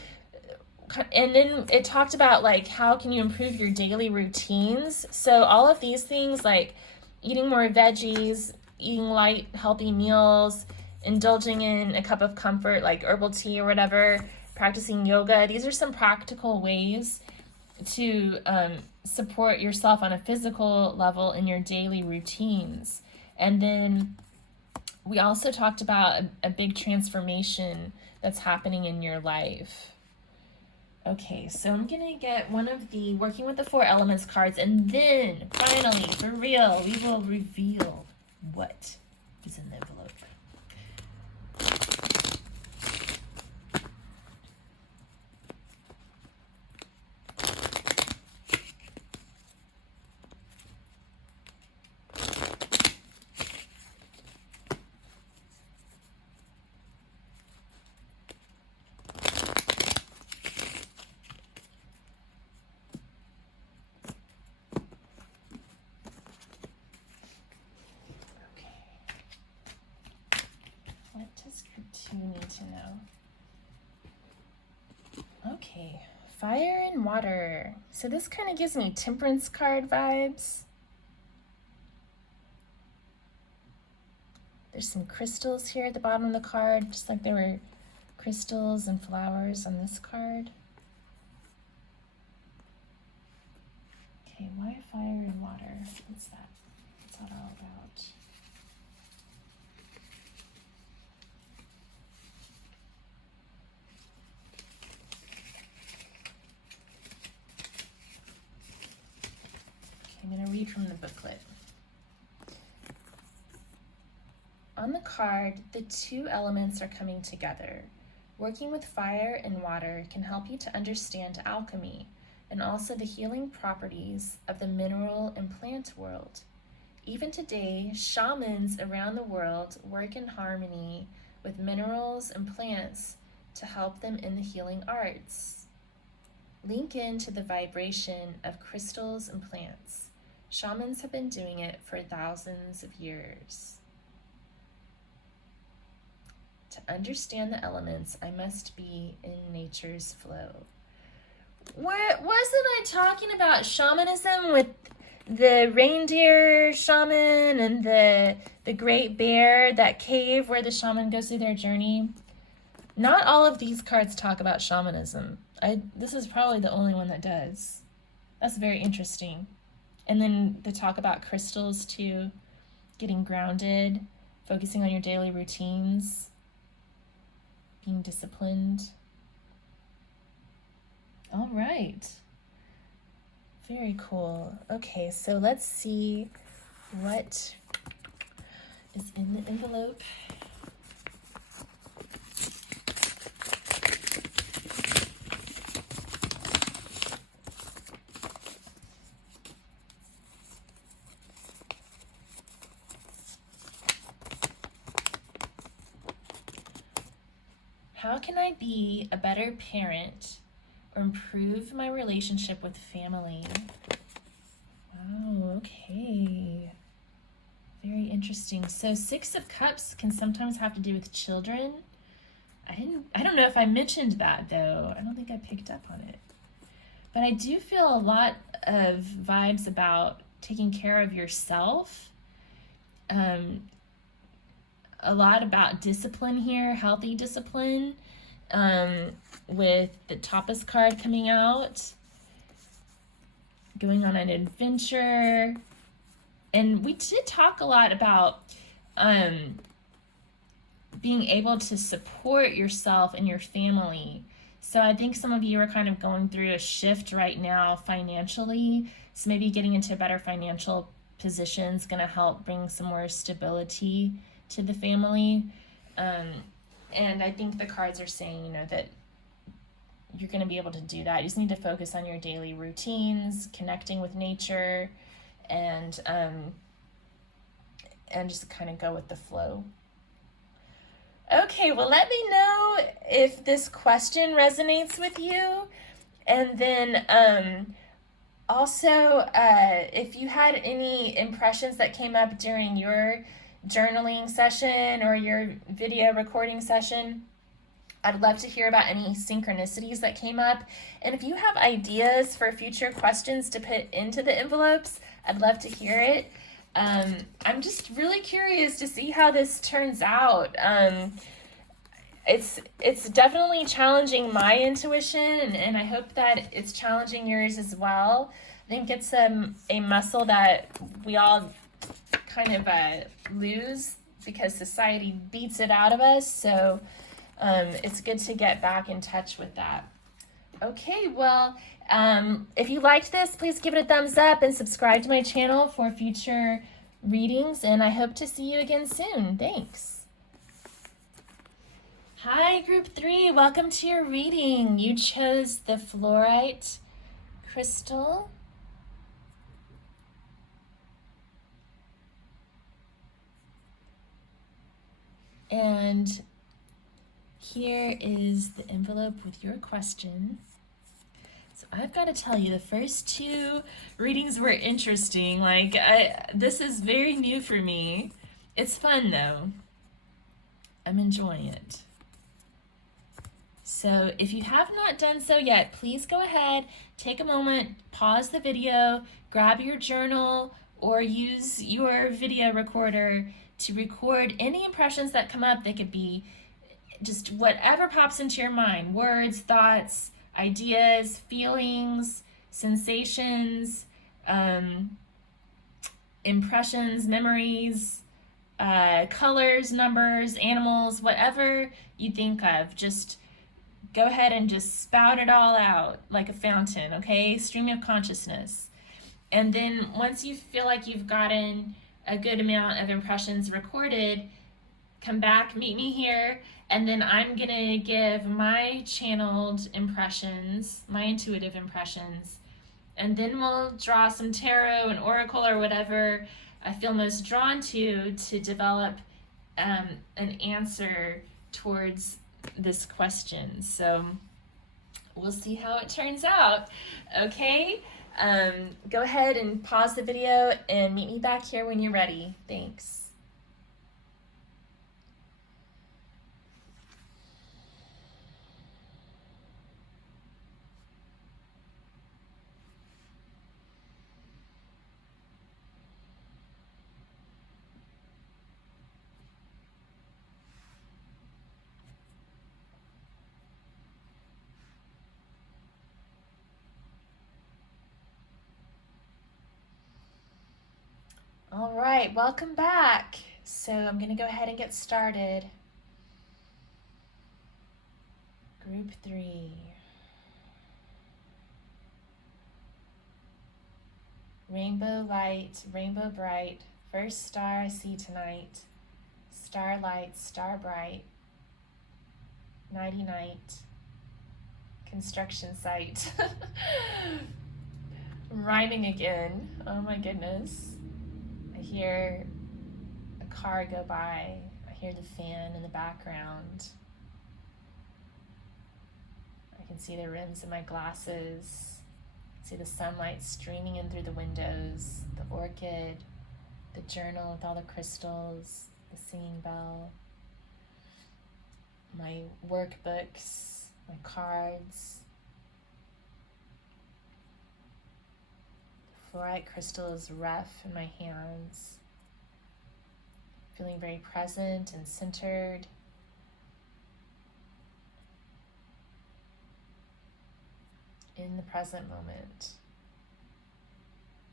and then it talked about like how can you improve your daily routines. So all of these things like eating more veggies, eating light, healthy meals, indulging in a cup of comfort like herbal tea or whatever, practicing yoga. These are some practical ways to support yourself on a physical level in your daily routines. And then we also talked about a big transformation that's happening in your life. Okay, so I'm going to get one of the Working with the Four Elements cards, and then, finally, for real, we will reveal what is in the envelope. Fire and water. So this kind of gives me Temperance card vibes. There's some crystals here at the bottom of the card, just like there were crystals and flowers on this card. Okay, why fire and water? What's that? What's that all about? Okay, I'm going to read from the booklet. On the card, the two elements are coming together. Working with fire and water can help you to understand alchemy and also the healing properties of the mineral and plant world. Even today, shamans around the world work in harmony with minerals and plants to help them in the healing arts. Link into the vibration of crystals and plants. Shamans have been doing it for thousands of years. To understand the elements, I must be in nature's flow. Wasn't I talking about shamanism with the reindeer shaman and the great bear, that cave where the shaman goes through their journey? Not all of these cards talk about shamanism. This is probably the only one that does. That's very interesting. And then the talk about crystals too, getting grounded, focusing on your daily routines, being disciplined. All right. Very cool. Okay, so let's see what is in the envelope. How can I be a better parent or improve my relationship with family? Wow, okay. Very interesting. So 6 of Cups can sometimes have to do with children. I don't know if I mentioned that though. I don't think I picked up on it. But I do feel a lot of vibes about taking care of yourself. A lot about discipline here, healthy discipline, with the Tapas card coming out, going on an adventure. And we did talk a lot about being able to support yourself and your family. So I think some of you are kind of going through a shift right now financially. So maybe getting into a better financial position is going to help bring some more stability to the family. And I think the cards are saying, that you're going to be able to do that. You just need to focus on your daily routines, connecting with nature, and just kind of go with the flow. Okay, well, let me know if this question resonates with you. And then also, if you had any impressions that came up during your journaling session or your video recording session, I'd love to hear about any synchronicities that came up. And if you have ideas for future questions to put into the envelopes, I'd love to hear it. I'm just really curious to see how this turns out. It's definitely challenging my intuition, and I hope that it's challenging yours as well. I think it's a muscle that we all kind of lose because society beats it out of us. So it's good to get back in touch with that. Okay, well, if you liked this, please give it a thumbs up and subscribe to my channel for future readings, and I hope to see you again soon. Thanks. Hi, Group 3. Welcome to your reading. You chose the Flourite crystal. And here is the envelope with your question. So I've got to tell you, the first 2 readings were interesting. This is very new for me. It's fun though. I'm enjoying it. So if you have not done so yet, please go ahead, take a moment, pause the video, grab your journal, or use your video recorder to record any impressions that come up. They could be just whatever pops into your mind, words, thoughts, ideas, feelings, sensations, impressions, memories, colors, numbers, animals, whatever you think of. Just go ahead and just spout it all out like a fountain, okay? Stream of consciousness. And then once you feel like you've gotten a good amount of impressions recorded, come back, meet me here, and then I'm gonna give my channeled impressions, my intuitive impressions, and then we'll draw some tarot and oracle or whatever I feel most drawn to develop an answer towards this question. So we'll see how it turns out, okay? Go ahead and pause the video and meet me back here when you're ready. Thanks. All right, welcome back. So I'm going to go ahead and get started. Group 3. Rainbow light, rainbow bright, first star I see tonight. Starlight, star bright, nighty night, construction site. Rhyming again, oh my goodness. I hear a car go by. I hear the fan in the background. I can see the rims of my glasses. I see the sunlight streaming in through the windows, the orchid, the journal with all the crystals, the singing bell, my workbooks, my cards. The fluorite crystal is rough in my hands, feeling very present and centered. In the present moment.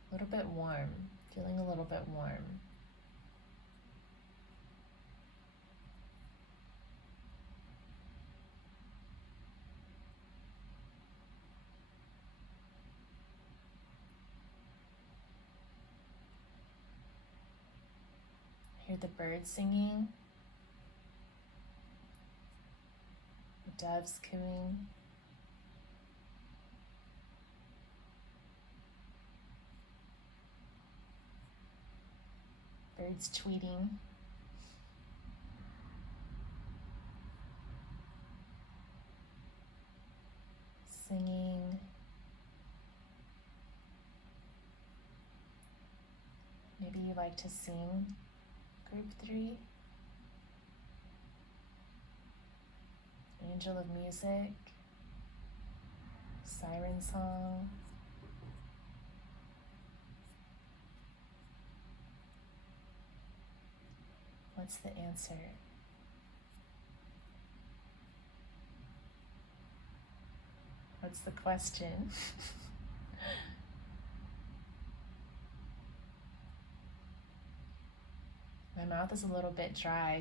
A little bit warm, feeling a little bit warm. I hear the birds singing, the doves cooing. Birds tweeting. Singing. Maybe you like to sing, group 3. Angel of music. Siren song. What's the answer? What's the question? My mouth is a little bit dry.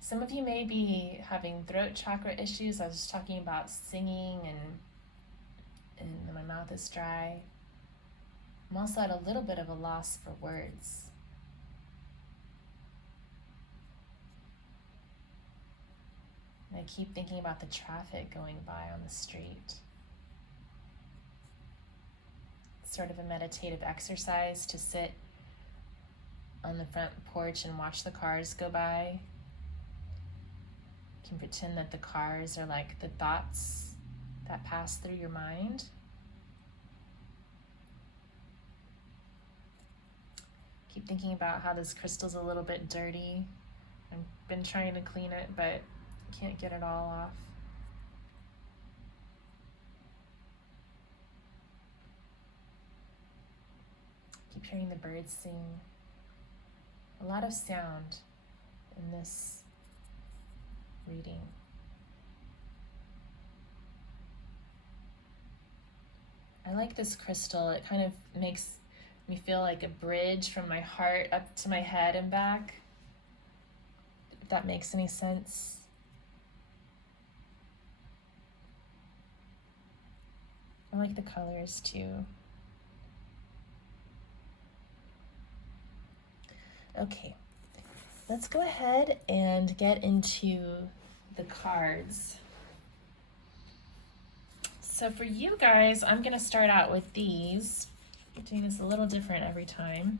Some of you may be having throat chakra issues. I was just talking about singing and my mouth is dry. I'm also at a little bit of a loss for words. And I keep thinking about the traffic going by on the street. It's sort of a meditative exercise to sit on the front porch and watch the cars go by. You can pretend that the cars are like the thoughts that pass through your mind. Keep thinking about how this crystal's a little bit dirty. I've been trying to clean it, but can't get it all off. hearing the birds sing. A lot of sound in this reading. I like this crystal. It kind of makes me feel like a bridge from my heart up to my head and back, if that makes any sense. I like the colors too. Okay, let's go ahead and get into the cards. So for you guys, I'm going to start out with these. I'm doing this a little different every time.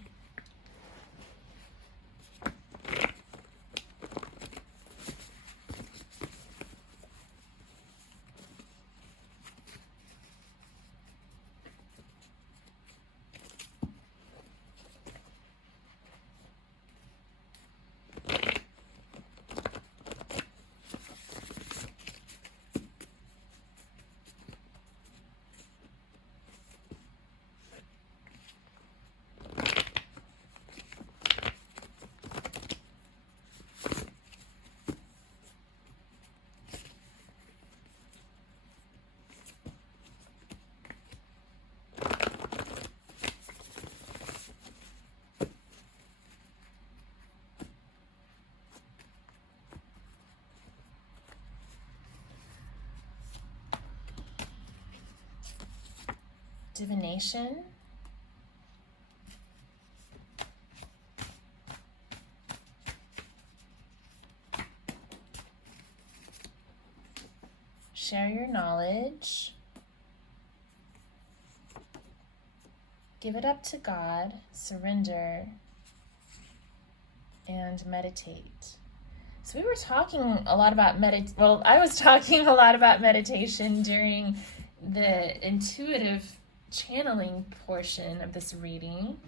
Divination. Share your knowledge. Give it up to God, surrender, and meditate. So we were talking a lot about I was talking a lot about meditation during the intuitive channeling portion of this reading.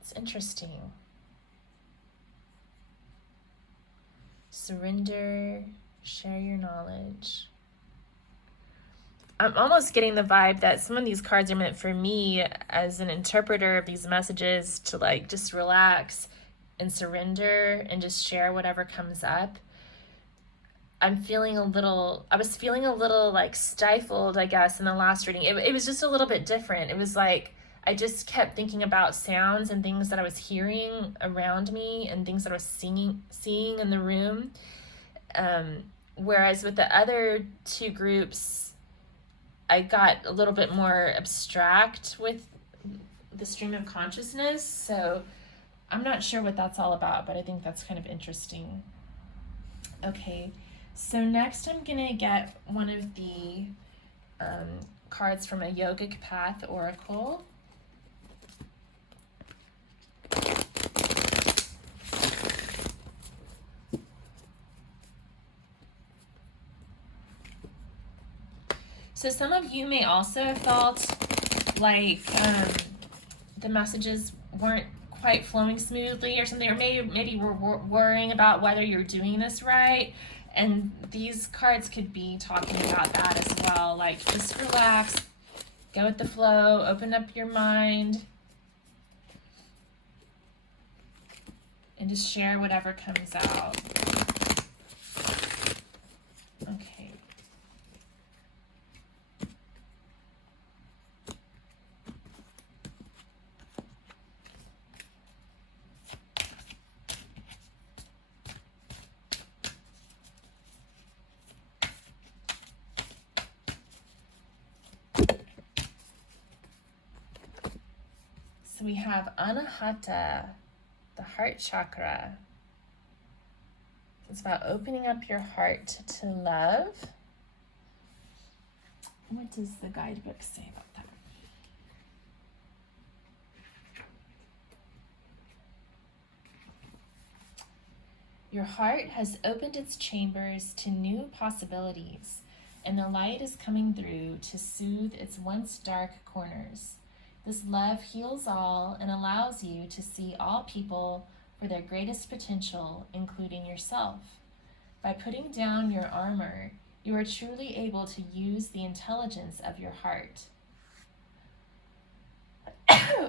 It's interesting. Surrender, share your knowledge. I'm almost getting the vibe that some of these cards are meant for me as an interpreter of these messages to like just relax and surrender and just share whatever comes up. I was feeling a little like stifled, I guess, in the last reading. It was just a little bit different. It was like I just kept thinking about sounds and things that I was hearing around me and things that I was seeing in the room. Whereas with the other two groups, I got a little bit more abstract with the stream of consciousness. So I'm not sure what that's all about, but I think that's kind of interesting. Okay, so next I'm gonna get one of the cards from a Yogic Path Oracle. So some of you may also have felt like the messages weren't quite flowing smoothly or something, or maybe we're worrying about whether you're doing this right. And these cards could be talking about that as well. Like, just relax, go with the flow, open up your mind, and just share whatever comes out. Okay. So we have Anahata, the heart chakra. It's about opening up your heart to love. What does the guidebook say about that? Your heart has opened its chambers to new possibilities, and the light is coming through to soothe its once dark corners. This love heals all and allows you to see all people for their greatest potential, including yourself. By putting down your armor, you are truly able to use the intelligence of your heart.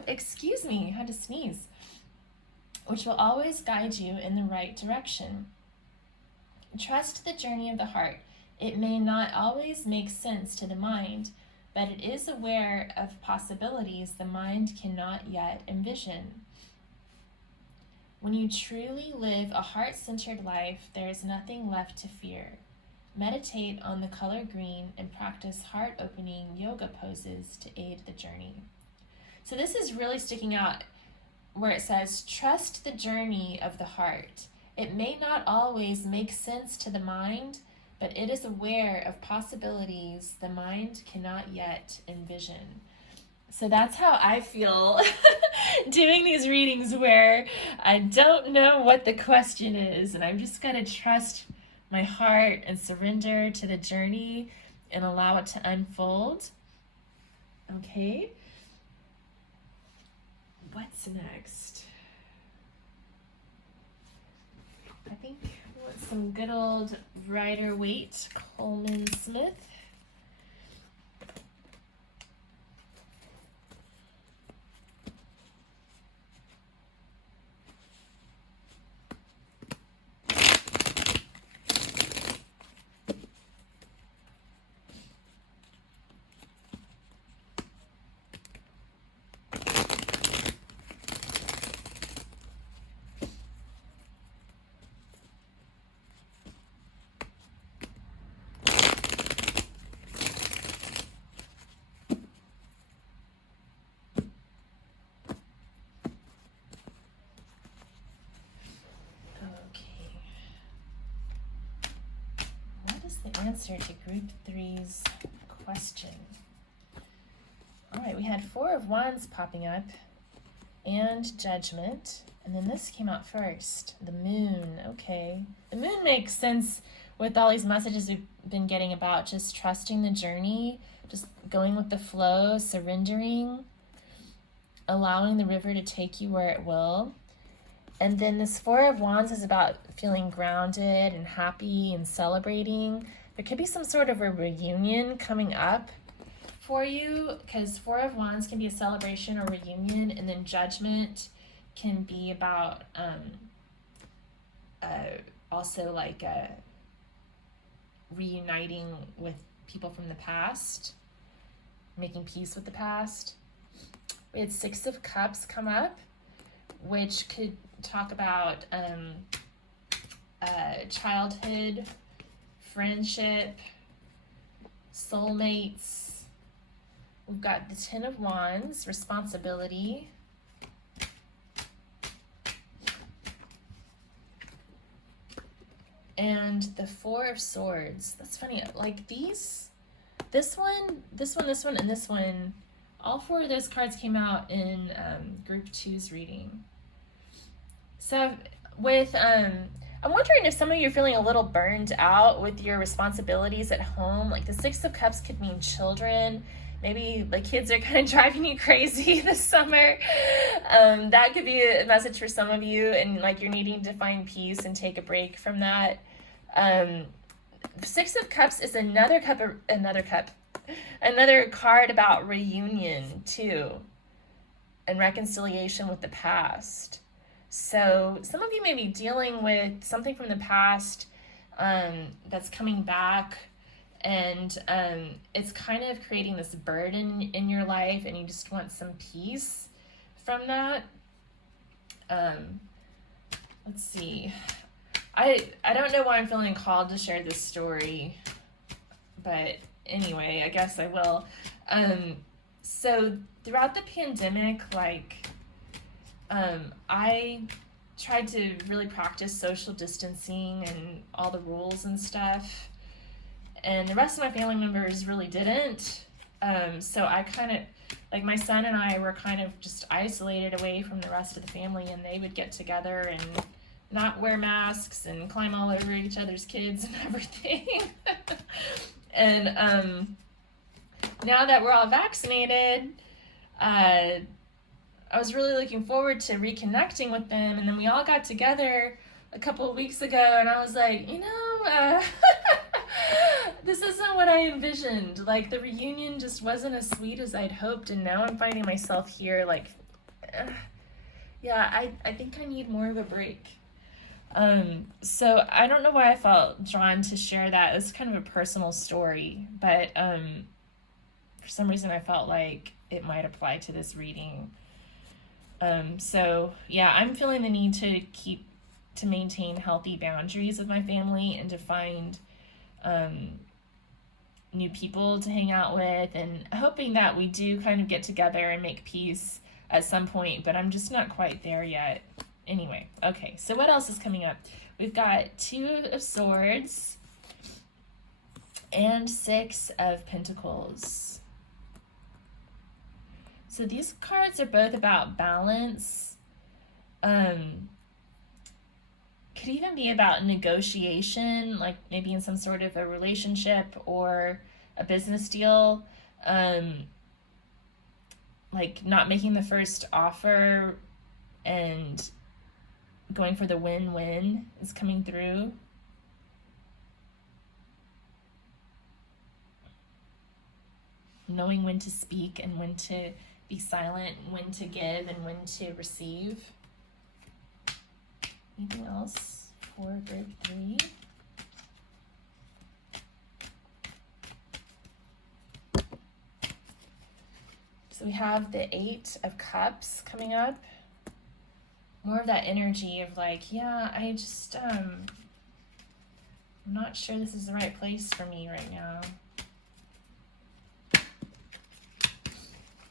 Excuse me, I had to sneeze. Which will always guide you in the right direction. Trust the journey of the heart. It may not always make sense to the mind, but it is aware of possibilities the mind cannot yet envision. When you truly live a heart-centered life, there is nothing left to fear. Meditate on the color green and practice heart-opening yoga poses to aid the journey. So this is really sticking out where it says, trust the journey of the heart. It may not always make sense to the mind, but it is aware of possibilities the mind cannot yet envision. So that's how I feel doing these readings, where I don't know what the question is, and I'm just going to trust my heart and surrender to the journey and allow it to unfold. Okay. What's next? I think we want some good old Rider-Waite Coleman Smith. The answer to group 3's question. All right, we had 4 of Wands popping up and Judgment, and then this came out first, the Moon. Okay, the Moon makes sense with all these messages we've been getting about just trusting the journey, just going with the flow, surrendering, allowing the river to take you where it will. And then this 4 of Wands is about feeling grounded and happy and celebrating. There could be some sort of a reunion coming up for you, because 4 of Wands can be a celebration or reunion, and then Judgment can be about also like reuniting with people from the past, making peace with the past. We had 6 of Cups come up, which could talk about childhood, friendship, soulmates. We've got the 10 of Wands, responsibility. And the 4 of Swords. That's funny, like this one, and this one, all 4 of those cards came out in group 2's reading. So with, I'm wondering if some of you are feeling a little burned out with your responsibilities at home. Like the 6 of Cups could mean children. Maybe the kids are kind of driving you crazy this summer. That could be a message for some of you, and like you're needing to find peace and take a break from that. 6 of Cups is another card about reunion too, and reconciliation with the past. So some of you may be dealing with something from the past that's coming back, and it's kind of creating this burden in your life, and you just want some peace from that. Let's see. I don't know why I'm feeling called to share this story, but anyway, I guess I will. So throughout the pandemic, I tried to really practice social distancing and all the rules and stuff, and the rest of my family members really didn't. So I kind of, like my son and I were kind of just isolated away from the rest of the family, and they would get together and not wear masks and climb all over each other's kids and everything. And now that we're all vaccinated, I was really looking forward to reconnecting with them, and then we all got together a couple of weeks ago, and I was like, This isn't what I envisioned. Like, the reunion just wasn't as sweet as I'd hoped, and now I'm finding myself here, like, yeah, I think I need more of a break. So I don't know why I felt drawn to share that. It's kind of a personal story, but for some reason I felt like it might apply to this reading. So yeah, I'm feeling the need to maintain healthy boundaries with my family and to find new people to hang out with, and hoping that we do kind of get together and make peace at some point, but I'm just not quite there yet. Anyway, okay, so what else is coming up? We've got 2 of Swords and 6 of Pentacles. So these cards are both about balance. Could even be about negotiation, like maybe in some sort of a relationship or a business deal. Like not making the first offer and going for the win-win is coming through. Knowing when to speak and when to be silent, when to give and when to receive. Anything else for group 3? So we have the 8 of Cups coming up. More of that energy of like, yeah, I just, I'm not sure this is the right place for me right now.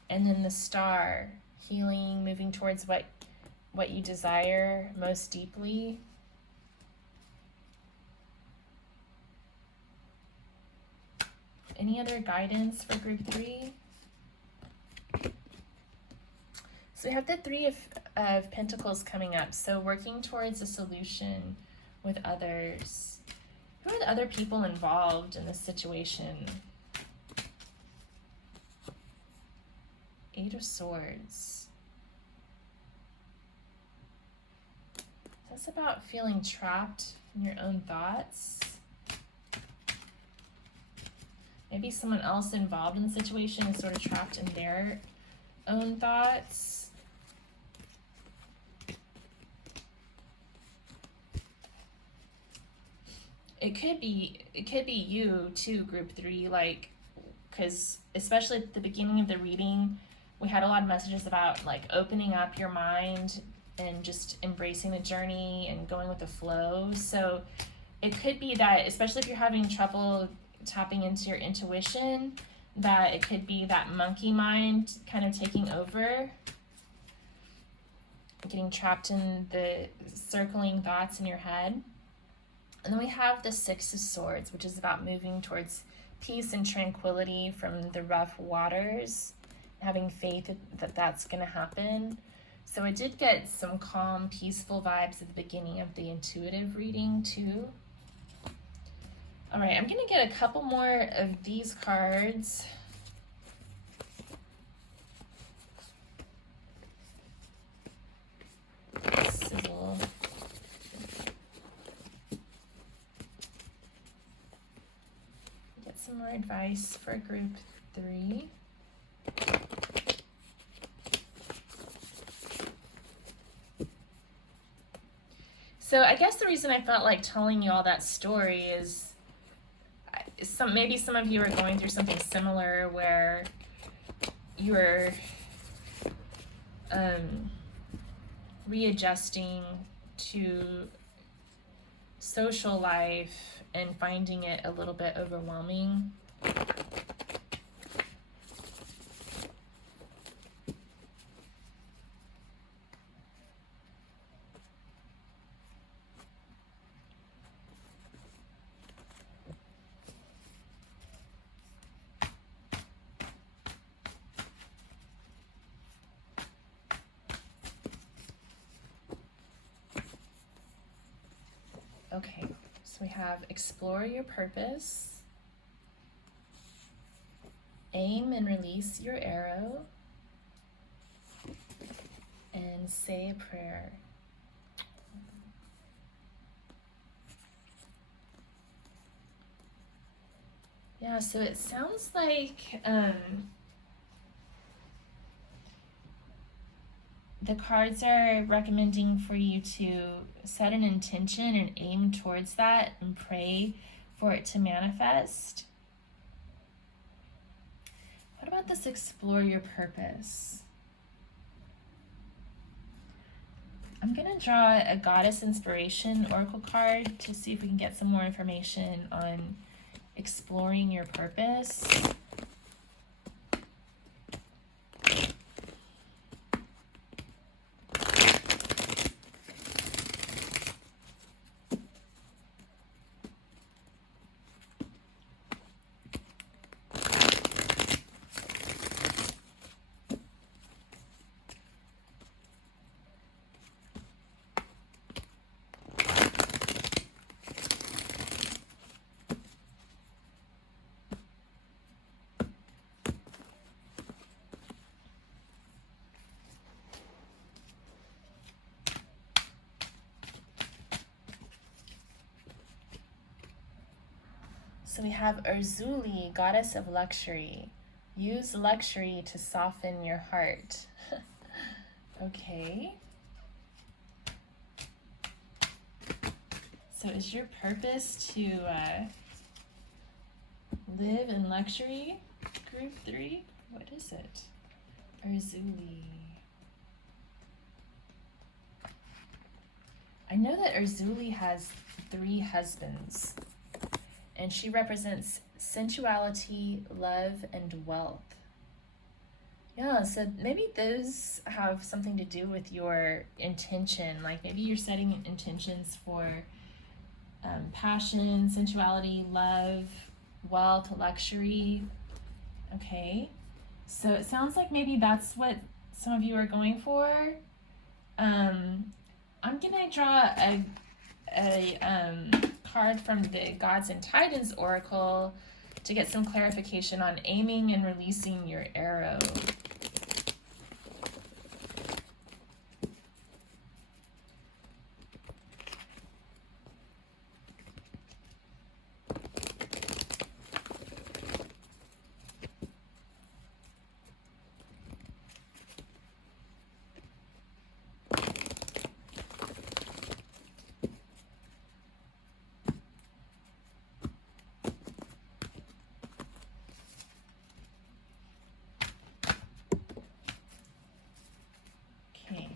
And then the Star, healing, moving towards what you desire most deeply. Any other guidance for group 3? So we have the 3 of Pentacles coming up. So working towards a solution with others. Who are the other people involved in this situation? 8 of Swords. That's about feeling trapped in your own thoughts. Maybe someone else involved in the situation is sort of trapped in their own thoughts. It could be you too, group 3, like, because especially at the beginning of the reading, we had a lot of messages about like opening up your mind and just embracing the journey and going with the flow. So it could be that, especially if you're having trouble tapping into your intuition, that it could be that monkey mind kind of taking over, getting trapped in the circling thoughts in your head. And then we have the 6 of Swords, which is about moving towards peace and tranquility from the rough waters, having faith that that's going to happen. So I did get some calm, peaceful vibes at the beginning of the intuitive reading too. All right, I'm going to get a couple more of these cards. Sizzle. Get some more advice for group 3. So I guess the reason I felt like telling you all that story is maybe some of you are going through something similar where you're readjusting to social life and finding it a little bit overwhelming. Okay, so we have explore your purpose, aim and release your arrow, and say a prayer. Yeah, so it sounds like the cards are recommending for you to set an intention and aim towards that and pray for it to manifest. What about this explore your purpose? I'm going to draw a Goddess Inspiration Oracle card to see if we can get some more information on exploring your purpose. So we have Urzuli, Goddess of Luxury. Use luxury to soften your heart. Okay. So is your purpose to live in luxury? Group 3? What is it? Urzuli. I know that Urzuli has 3 husbands. And she represents sensuality, love, and wealth. Yeah, so maybe those have something to do with your intention. Like maybe you're setting intentions for passion, sensuality, love, wealth, luxury. Okay, so it sounds like maybe that's what some of you are going for. I'm gonna draw a card from the Gods and Titans Oracle to get some clarification on aiming and releasing your arrow.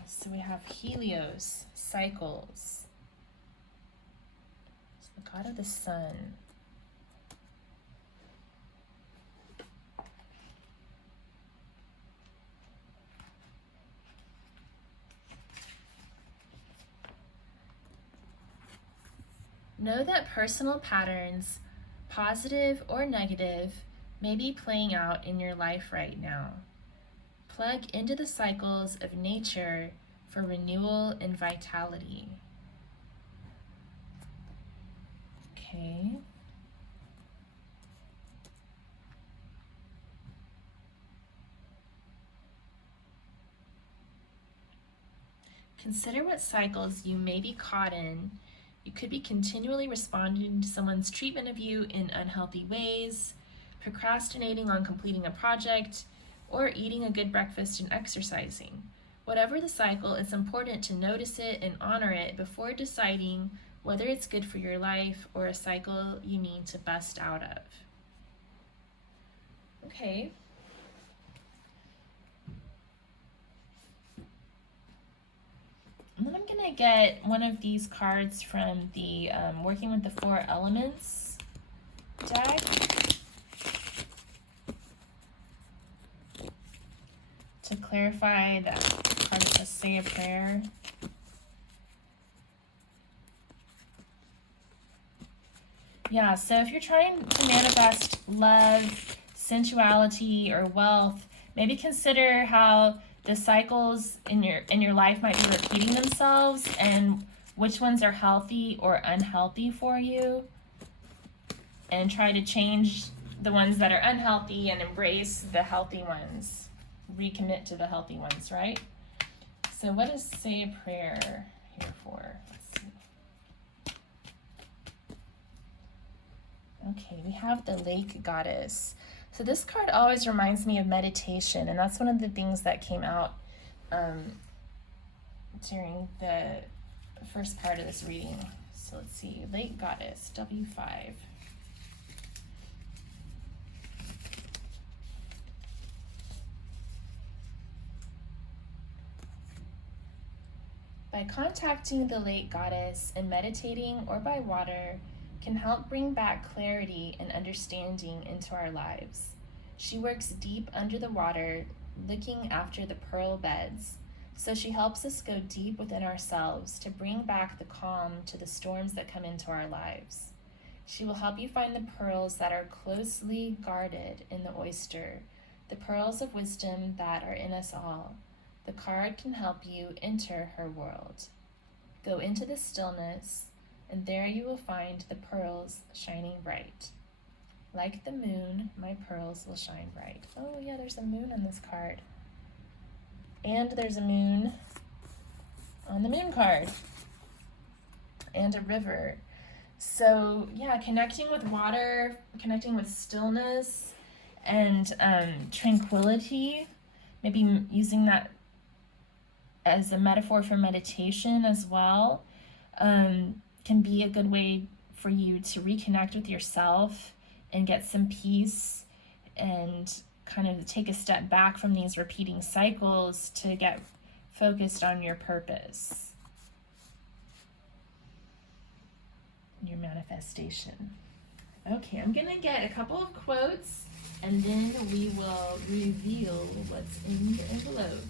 So we have Helios, cycles. It's the god of the sun. Know that personal patterns, positive or negative, may be playing out in your life right now. Plug into the cycles of nature for renewal and vitality. Okay. Consider what cycles you may be caught in. You could be continually responding to someone's treatment of you in unhealthy ways, procrastinating on completing a project, or eating a good breakfast and exercising. Whatever the cycle, it's important to notice it and honor it before deciding whether it's good for your life or a cycle you need to bust out of. Okay. And then I'm going to get one of these cards from the Working with the 4 Elements deck. To clarify that card that says say a prayer. Yeah, so if you're trying to manifest love, sensuality, or wealth, maybe consider how the cycles in your life might be repeating themselves and which ones are healthy or unhealthy for you. And try to change the ones that are unhealthy and embrace the healthy ones. Recommit to the healthy ones, right? So what is say a prayer here for? Let's see. Okay, we have the Lake Goddess. So this card always reminds me of meditation, and that's one of the things that came out during the first part of this reading. So let's see, Lake Goddess, W5. By contacting the Lake Goddess and meditating or by water can help bring back clarity and understanding into our lives. She works deep under the water, looking after the pearl beds, so she helps us go deep within ourselves to bring back the calm to the storms that come into our lives. She will help you find the pearls that are closely guarded in the oyster, the pearls of wisdom that are in us all. The card can help you enter her world. Go into the stillness, and there you will find the pearls shining bright. Like the moon, my pearls will shine bright. Oh yeah, there's a moon on this card. And there's a moon on the moon card. And a river. So yeah, connecting with water, connecting with stillness and tranquility, maybe using that as a metaphor for meditation as well, can be a good way for you to reconnect with yourself and get some peace and kind of take a step back from these repeating cycles to get focused on your purpose, your manifestation. Okay, I'm gonna get a couple of quotes and then we will reveal what's in the envelope.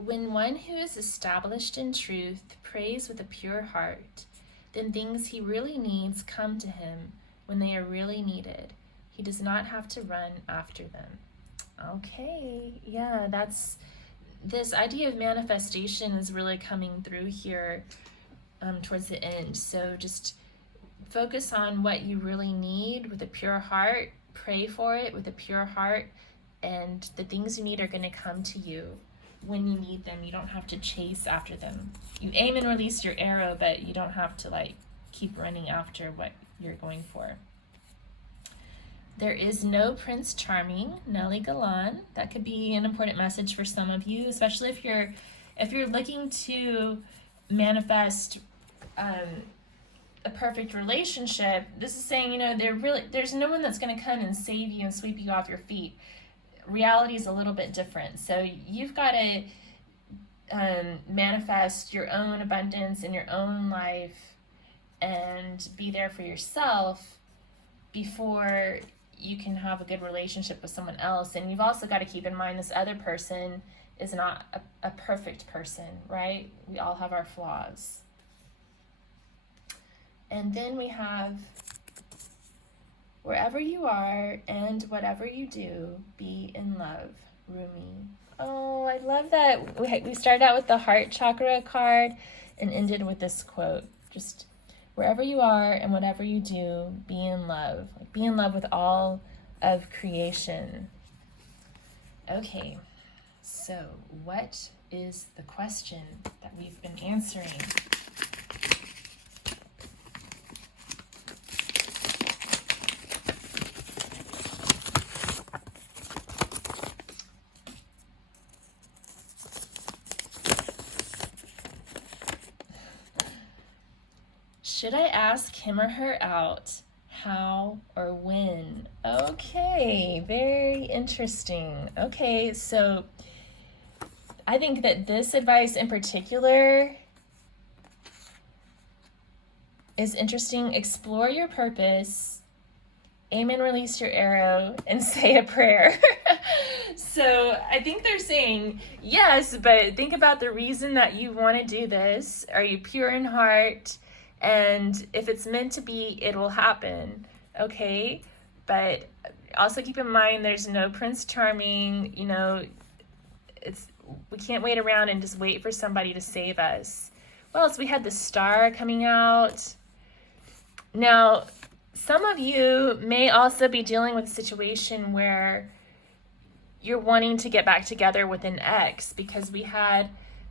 When one who is established in truth prays with a pure heart, then things he really needs come to him when they are really needed. He does not have to run after them. Okay, yeah, that's this idea of manifestation is really coming through here towards the end. So just focus on what you really need with a pure heart, pray for it with a pure heart, and the things you need are going to come to you when you need them. You don't have to chase after them. You aim and release your arrow, but you don't have to keep running after what you're going for. There is no Prince Charming, Nellie Galan. That could be an important message for some of you, especially if you're looking to manifest a perfect relationship. This is saying, there's no one that's going to come and save you and sweep you off your feet. Reality is a little bit different. So you've got to manifest your own abundance in your own life and be there for yourself before you can have a good relationship with someone else. And you've also got to keep in mind this other person is not a perfect person, right? We all have our flaws. And then we have, wherever you are and whatever you do, be in love, Rumi. Oh, I love that. We started out with the heart chakra card and ended with this quote. Just wherever you are and whatever you do, be in love. Be in love with all of creation. Okay, so what is the question that we've been answering? Should I ask him or her out? How or when? Okay, very interesting. Okay, so I think that this advice in particular is interesting. Explore your purpose, aim and release your arrow, and say a prayer. So I think they're saying, yes, but think about the reason that you want to do this. Are you pure in heart? And if it's meant to be, it will happen, okay? But also keep in mind there's no Prince Charming, you know, we can't wait around and just wait for somebody to save us. What else? We had the Star coming out. Now, some of you may also be dealing with a situation where you're wanting to get back together with an ex, because we had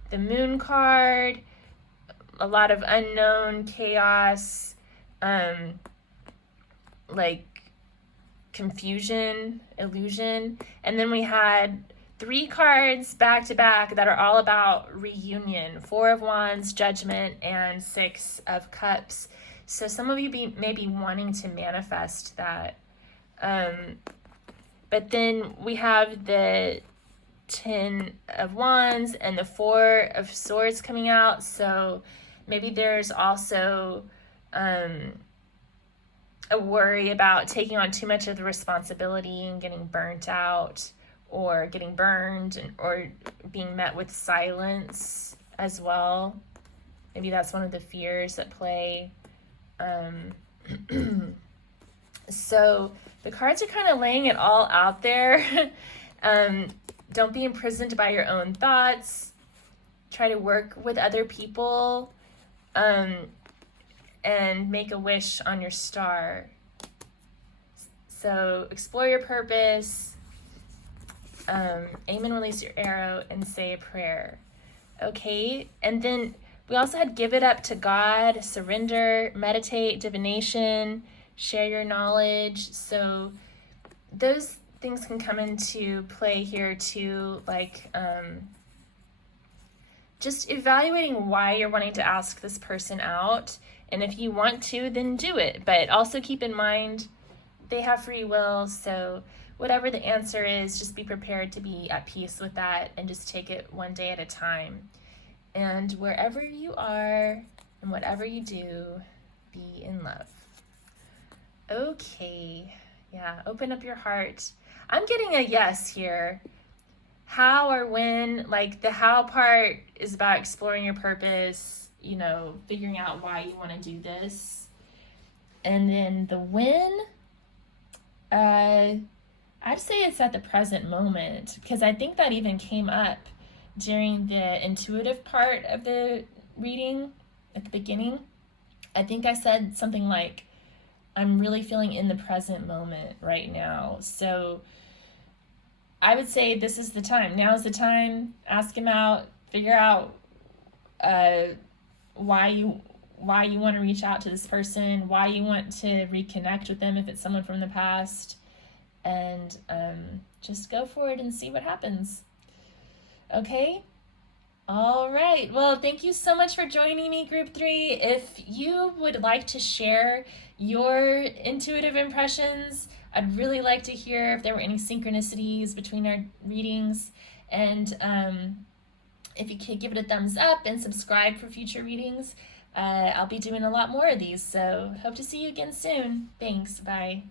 the Moon card, a lot of unknown chaos, like confusion, illusion, and then we had 3 cards back to back that are all about reunion: 4 of Wands, Judgment, and 6 of Cups. So some of you may be wanting to manifest that. But then we have the 10 of Wands and the 4 of Swords coming out. So maybe there's also a worry about taking on too much of the responsibility and getting burnt out, or getting burned, or being met with silence as well. Maybe that's one of the fears at play. So the cards are kind of laying it all out there. Don't be imprisoned by your own thoughts. Try to work with other people, and make a wish on your star. So explore your purpose, aim and release your arrow, and say a prayer. Okay, and then we also had give it up to God, surrender, meditate, divination, share your knowledge. So those things can come into play here too, like just evaluating why you're wanting to ask this person out. And if you want to, then do it. But also keep in mind, they have free will. So whatever the answer is, just be prepared to be at peace with that and just take it one day at a time. And wherever you are and whatever you do, be in love. Okay. Yeah, open up your heart. I'm getting a yes here. How or when, like the how part is about exploring your purpose, you know, figuring out why you want to do this. And then the when, I'd say it's at the present moment, because I think that even came up during the intuitive part of the reading at the beginning. I think I said something like, I'm really feeling in the present moment right now. So I would say this is the time. Now's the time. Ask him out. Figure out why you want to reach out to this person, why you want to reconnect with them if it's someone from the past, and just go for it and see what happens. Okay? All right. Well, thank you so much for joining me, Group 3. If you would like to share your intuitive impressions, I'd really like to hear if there were any synchronicities between our readings. And if you could give it a thumbs up and subscribe for future readings, I'll be doing a lot more of these. So hope to see you again soon. Thanks. Bye.